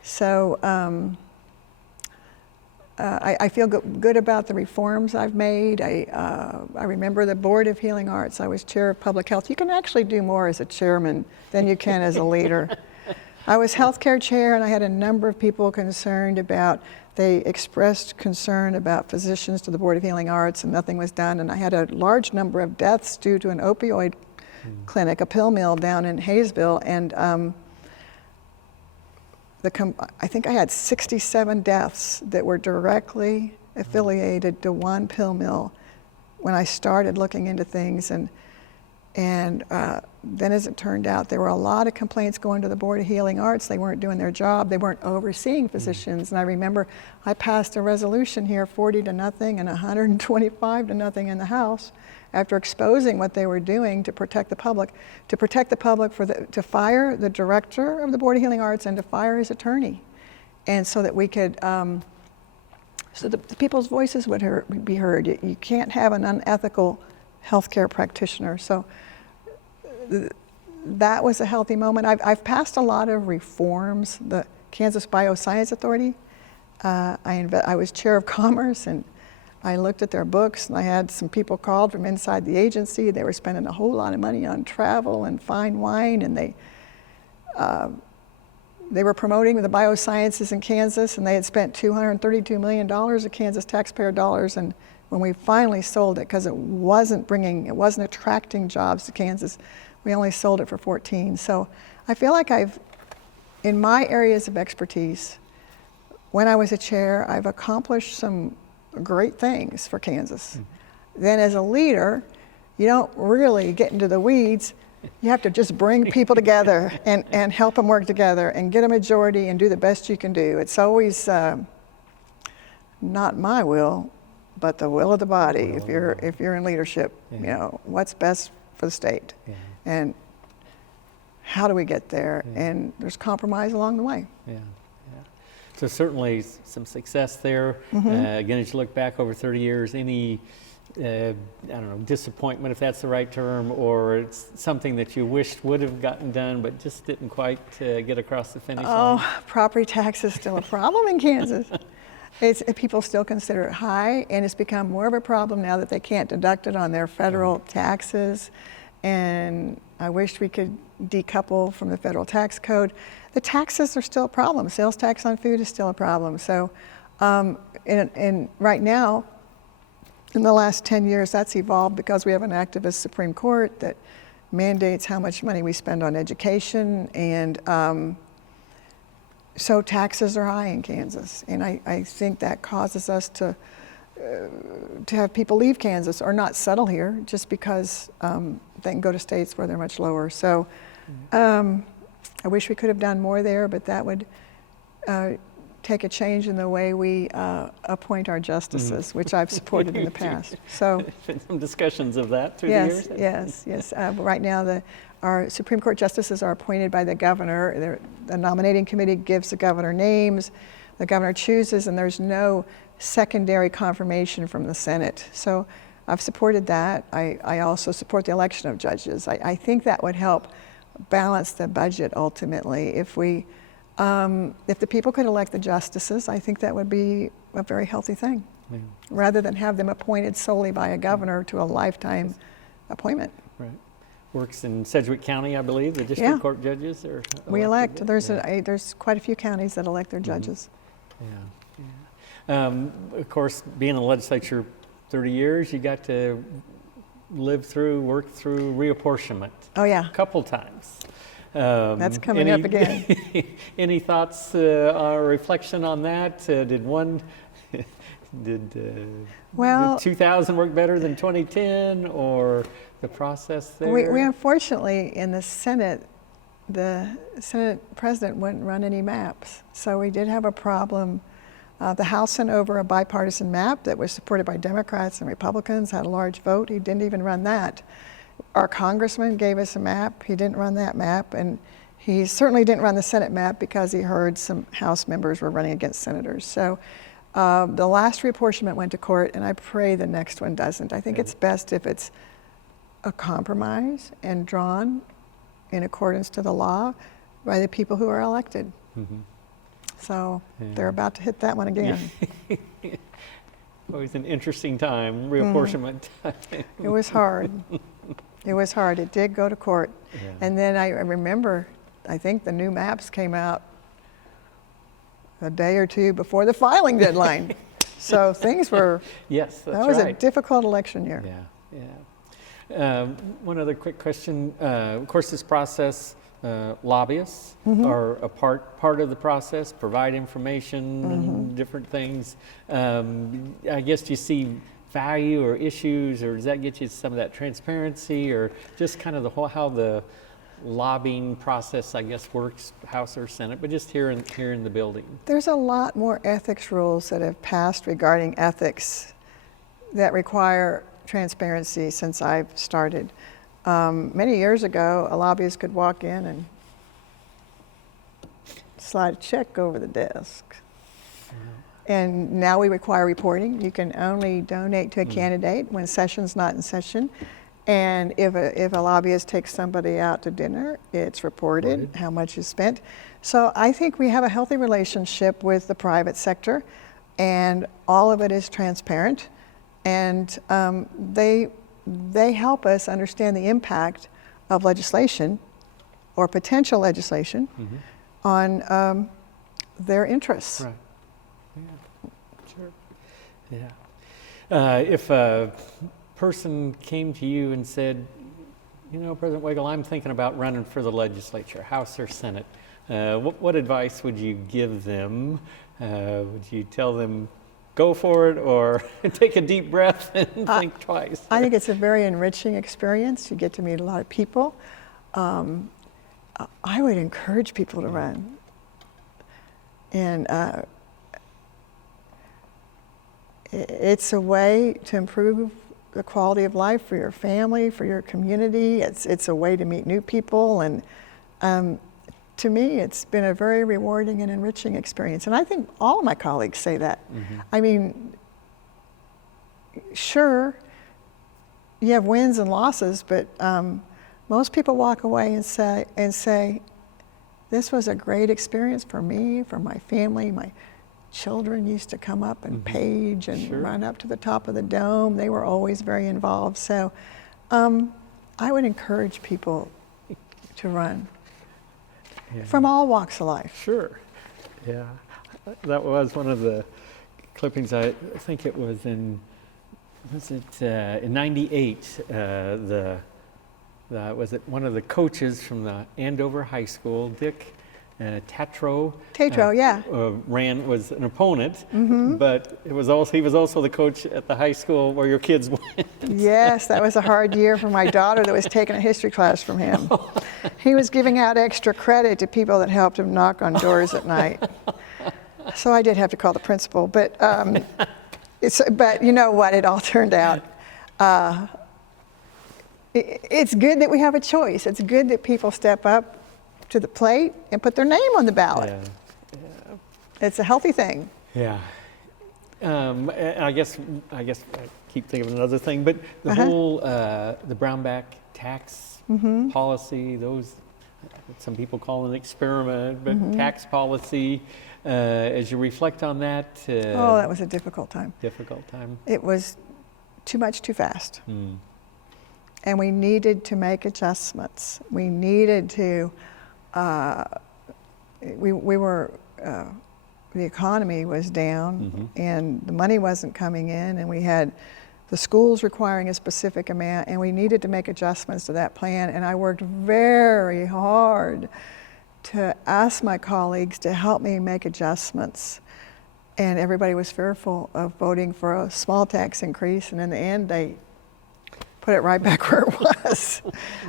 So I feel good about the reforms I've made. I remember the Board of Healing Arts. I was chair of public health. You can actually do more as a chairman than you can as a leader. I was healthcare chair, and I had a number of people concerned about, they expressed concern about physicians to the Board of Healing Arts, and nothing was done. And I had a large number of deaths due to an opioid clinic, a pill mill down in Hayesville, and I think I had 67 deaths that were directly affiliated to one pill mill when I started looking into things, and And then as it turned out, there were a lot of complaints going to the Board of Healing Arts. They weren't doing their job. They weren't overseeing physicians. And I remember I passed a resolution here, 40 to nothing and 125 to nothing in the House, after exposing what they were doing to protect the public, to fire the director of the Board of Healing Arts and to fire his attorney. And so that we could, so the people's voices would be heard. You can't have an unethical healthcare practitioner. So that was a healthy moment. I've passed a lot of reforms. The Kansas Bioscience Authority, I was chair of commerce, and I looked at their books, and I had some people called from inside the agency. They were spending a whole lot of money on travel and fine wine, and they were promoting the biosciences in Kansas, and they had spent $232 million of Kansas taxpayer dollars. And when we finally sold it, because it wasn't attracting jobs to Kansas, we only sold it for 14. So I feel like in my areas of expertise, when I was a chair, I've accomplished some great things for Kansas. Then as a leader, you don't really get into the weeds. You have to just bring people together and help them work together and get a majority and do the best you can do. It's always not my will, but the will of the body. If you're in leadership, you know what's best for the state, and how do we get there? And there's compromise along the way. So certainly some success there. Again, as you look back over 30 years, any I don't know, disappointment, if that's the right term, or it's something that you wished would have gotten done but just didn't quite get across the finish line? Oh, property tax is still a problem in Kansas. People still consider it high, and it's become more of a problem now that they can't deduct it on their federal taxes. And I wish we could decouple from the federal tax code. The taxes are still a problem. Sales tax on food is still a problem. So right now, in the last 10 years, that's evolved because we have an activist Supreme Court that mandates how much money we spend on education, and so taxes are high in Kansas. And I think that causes us to have people leave Kansas or not settle here just because they can go to states where they're much lower. So I wish we could have done more there, but that would take a change in the way we appoint our justices, which I've supported in the past. So some discussions of that through the years? Yes. Right now, our Supreme Court justices are appointed by the governor. The nominating committee gives the governor names. The governor chooses, and there's no secondary confirmation from the Senate. So I've supported that. I also support the election of judges. I think that would help balance the budget ultimately. If the people could elect the justices, I think that would be a very healthy thing, rather than have them appointed solely by a governor to a lifetime appointment. Right. Works in Sedgwick County, I believe. The district court judges are elected. We elect. There's quite a few counties that elect their judges. Of course, being in the legislature 30 years, you got to work through reapportionment. Oh yeah. A couple times. That's coming up again. Any thoughts or reflection on that? Did 2000 work better than 2010, or the process there? We unfortunately, in the Senate president wouldn't run any maps. So we did have a problem. The House sent over a bipartisan map that was supported by Democrats and Republicans, had a large vote. He didn't even run that. Our congressman gave us a map. He didn't run that map, and he certainly didn't run the Senate map because he heard some House members were running against senators. So the last reapportionment went to court, and I pray the next one doesn't. I think it's best if it's a compromise and drawn in accordance to the law by the people who are elected. So they're about to hit that one again. Always an interesting time, reapportionment time. It was hard. It was hard. It did go to court. And then I remember, I think the new maps came out a day or two before the filing deadline. So things were, that was a difficult election year. One other quick question. Of course, this process, lobbyists are a part of the process, provide information, different things. I guess you see value or issues, or does that get you some of that transparency, or just kind of the whole, how the lobbying process, I guess, works, House or Senate, but just here in the building? There's a lot more ethics rules that have passed regarding ethics that require transparency since I've started. Many years ago, a lobbyist could walk in and slide a check over the desk. And now we require reporting. You can only donate to a candidate when session's not in session. And if a lobbyist takes somebody out to dinner, it's reported how much is spent. So I think we have a healthy relationship with the private sector, and all of it is transparent. And they help us understand the impact of legislation or potential legislation on their interests. Right. Yeah. Sure. Yeah. If a person came to you and said, President Wagle, I'm thinking about running for the legislature, House or Senate, what advice would you give them? Would you tell them go for it, or take a deep breath and think twice? I think it's a very enriching experience. You get to meet a lot of people. I would encourage people to run. And it's a way to improve the quality of life for your family, for your community. It's a way to meet new people, and to me, it's been a very rewarding and enriching experience. And I think all of my colleagues say that. I mean, sure, you have wins and losses, but most people walk away and say, this was a great experience for me, for my family. My children used to come up and page and run up to the top of the dome. They were always very involved. So I would encourage people to run from all walks of life. Sure. Yeah. That was one of the clippings. I think it was in '98, was it one of the coaches from the Andover High School, Dick Tatro, was an opponent, but he was also the coach at the high school where your kids went. Yes, that was a hard year for my daughter that was taking a history class from him. He was giving out extra credit to people that helped him knock on doors at night. So I did have to call the principal, but but you know what, it all turned out. It's good that we have a choice. It's good that people step up to the plate and put their name on the ballot. Yeah. It's a healthy thing. Yeah. I guess I keep thinking of another thing, but the whole the Brownback tax policy, those some people call an experiment, but tax policy. As you reflect on that, that was a difficult time. It was too much, too fast. And we needed to make adjustments. We needed to, the economy was down and the money wasn't coming in, and we had the schools requiring a specific amount, and we needed to make adjustments to that plan. And I worked very hard to ask my colleagues to help me make adjustments. And everybody was fearful of voting for a small tax increase, and in the end, they put it right back where it was.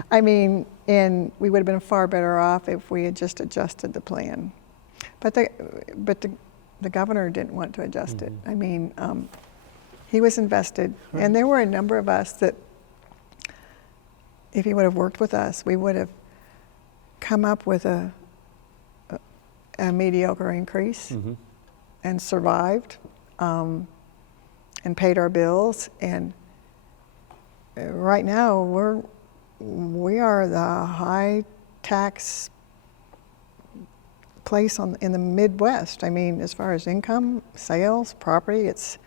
I mean, and we would have been far better off if we had just adjusted the plan. But the governor didn't want to adjust it. I mean, he was invested, and there were a number of us that, if he would have worked with us, we would have come up with a mediocre increase and survived and paid our bills. And right now, we are the high tax place in the Midwest. I mean, as far as income, sales, property, it's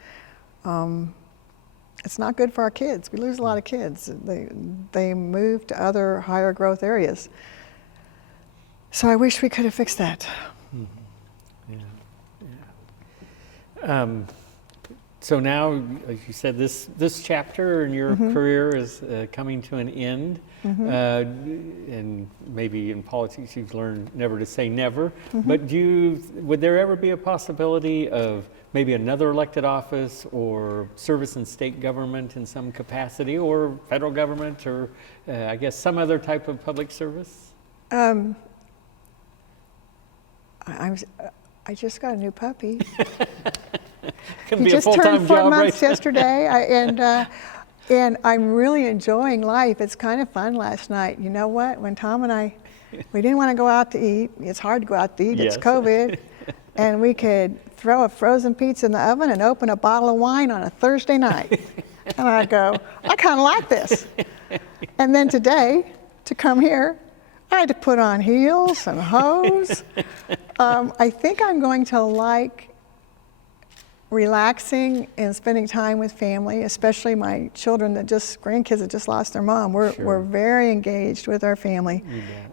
not good for our kids. We lose a lot of kids. They move to other higher growth areas. So I wish we could have fixed that. So now, as you said, this chapter in your career is coming to an end. And maybe in politics you've learned never to say never. But would there ever be a possibility of maybe another elected office or service in state government in some capacity, or federal government, or I guess some other type of public service? I just got a new puppy. Can He be a just full-time turned 4 job, months right? yesterday, and I'm really enjoying life. It's kind of fun last night. You know what? When Tom and I, we didn't want to go out to eat. It's hard to go out to eat. It's Yes. COVID. And we could throw a frozen pizza in the oven and open a bottle of wine on a Thursday night. And I go, I kind of like this. And then today, to come here, I had to put on heels and hose. I think I'm going to like relaxing and spending time with family, especially my children grandkids that just lost their mom. We're very engaged with our family.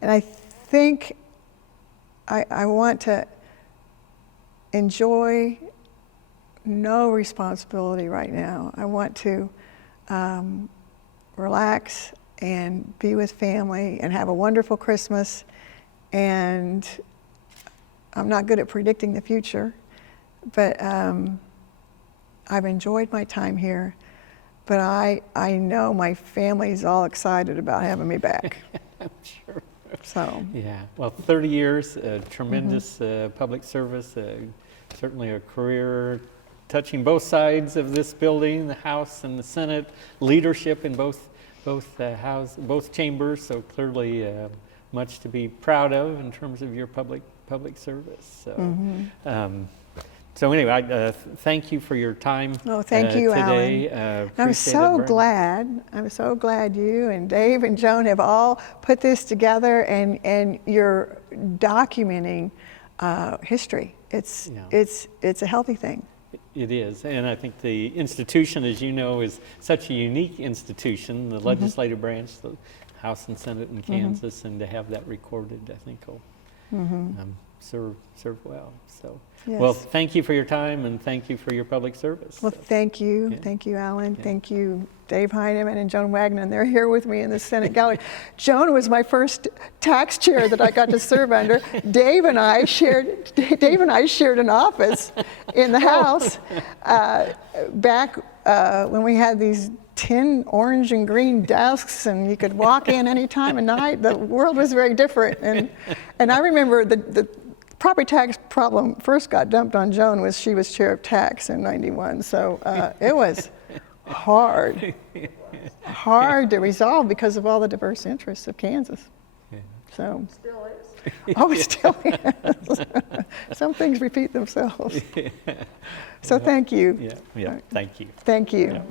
And I think I want to enjoy no responsibility right now. I want to relax and be with family and have a wonderful Christmas. And I'm not good at predicting the future, but I've enjoyed my time here, but I know my family's all excited about having me back. I'm sure. So. Yeah, well, 30 years, tremendous public service, certainly a career touching both sides of this building, the House and the Senate, leadership in both chambers, so clearly much to be proud of in terms of your public service. So, so anyway, thank you for your time. Oh, thank you, today. Alan. I'm so glad you and Dave and Joan have all put this together, and you're documenting history. It's a healthy thing. It is, and I think the institution, as you know, is such a unique institution, the legislative branch, the House and Senate in Kansas, and to have that recorded, I think will serve well. So, Yes. well, thank you for your time, and thank you for your public service. Well, thank you. Thank you, Alan. Thank you, Dave Heineman and Joan Wagner. They're here with me in the Senate gallery. Joan was my first tax chair that I got to serve under. Dave and I shared an office in the House back when we had these tin orange and green desks, and you could walk in any time of night. The world was very different, and I remember the property tax problem first got dumped on Joan was she was chair of tax in '91. So it was hard to resolve because of all the diverse interests of Kansas. So Still is. oh, it still is. Some things repeat themselves. So thank you. Yeah, thank you. Thank you. Yeah.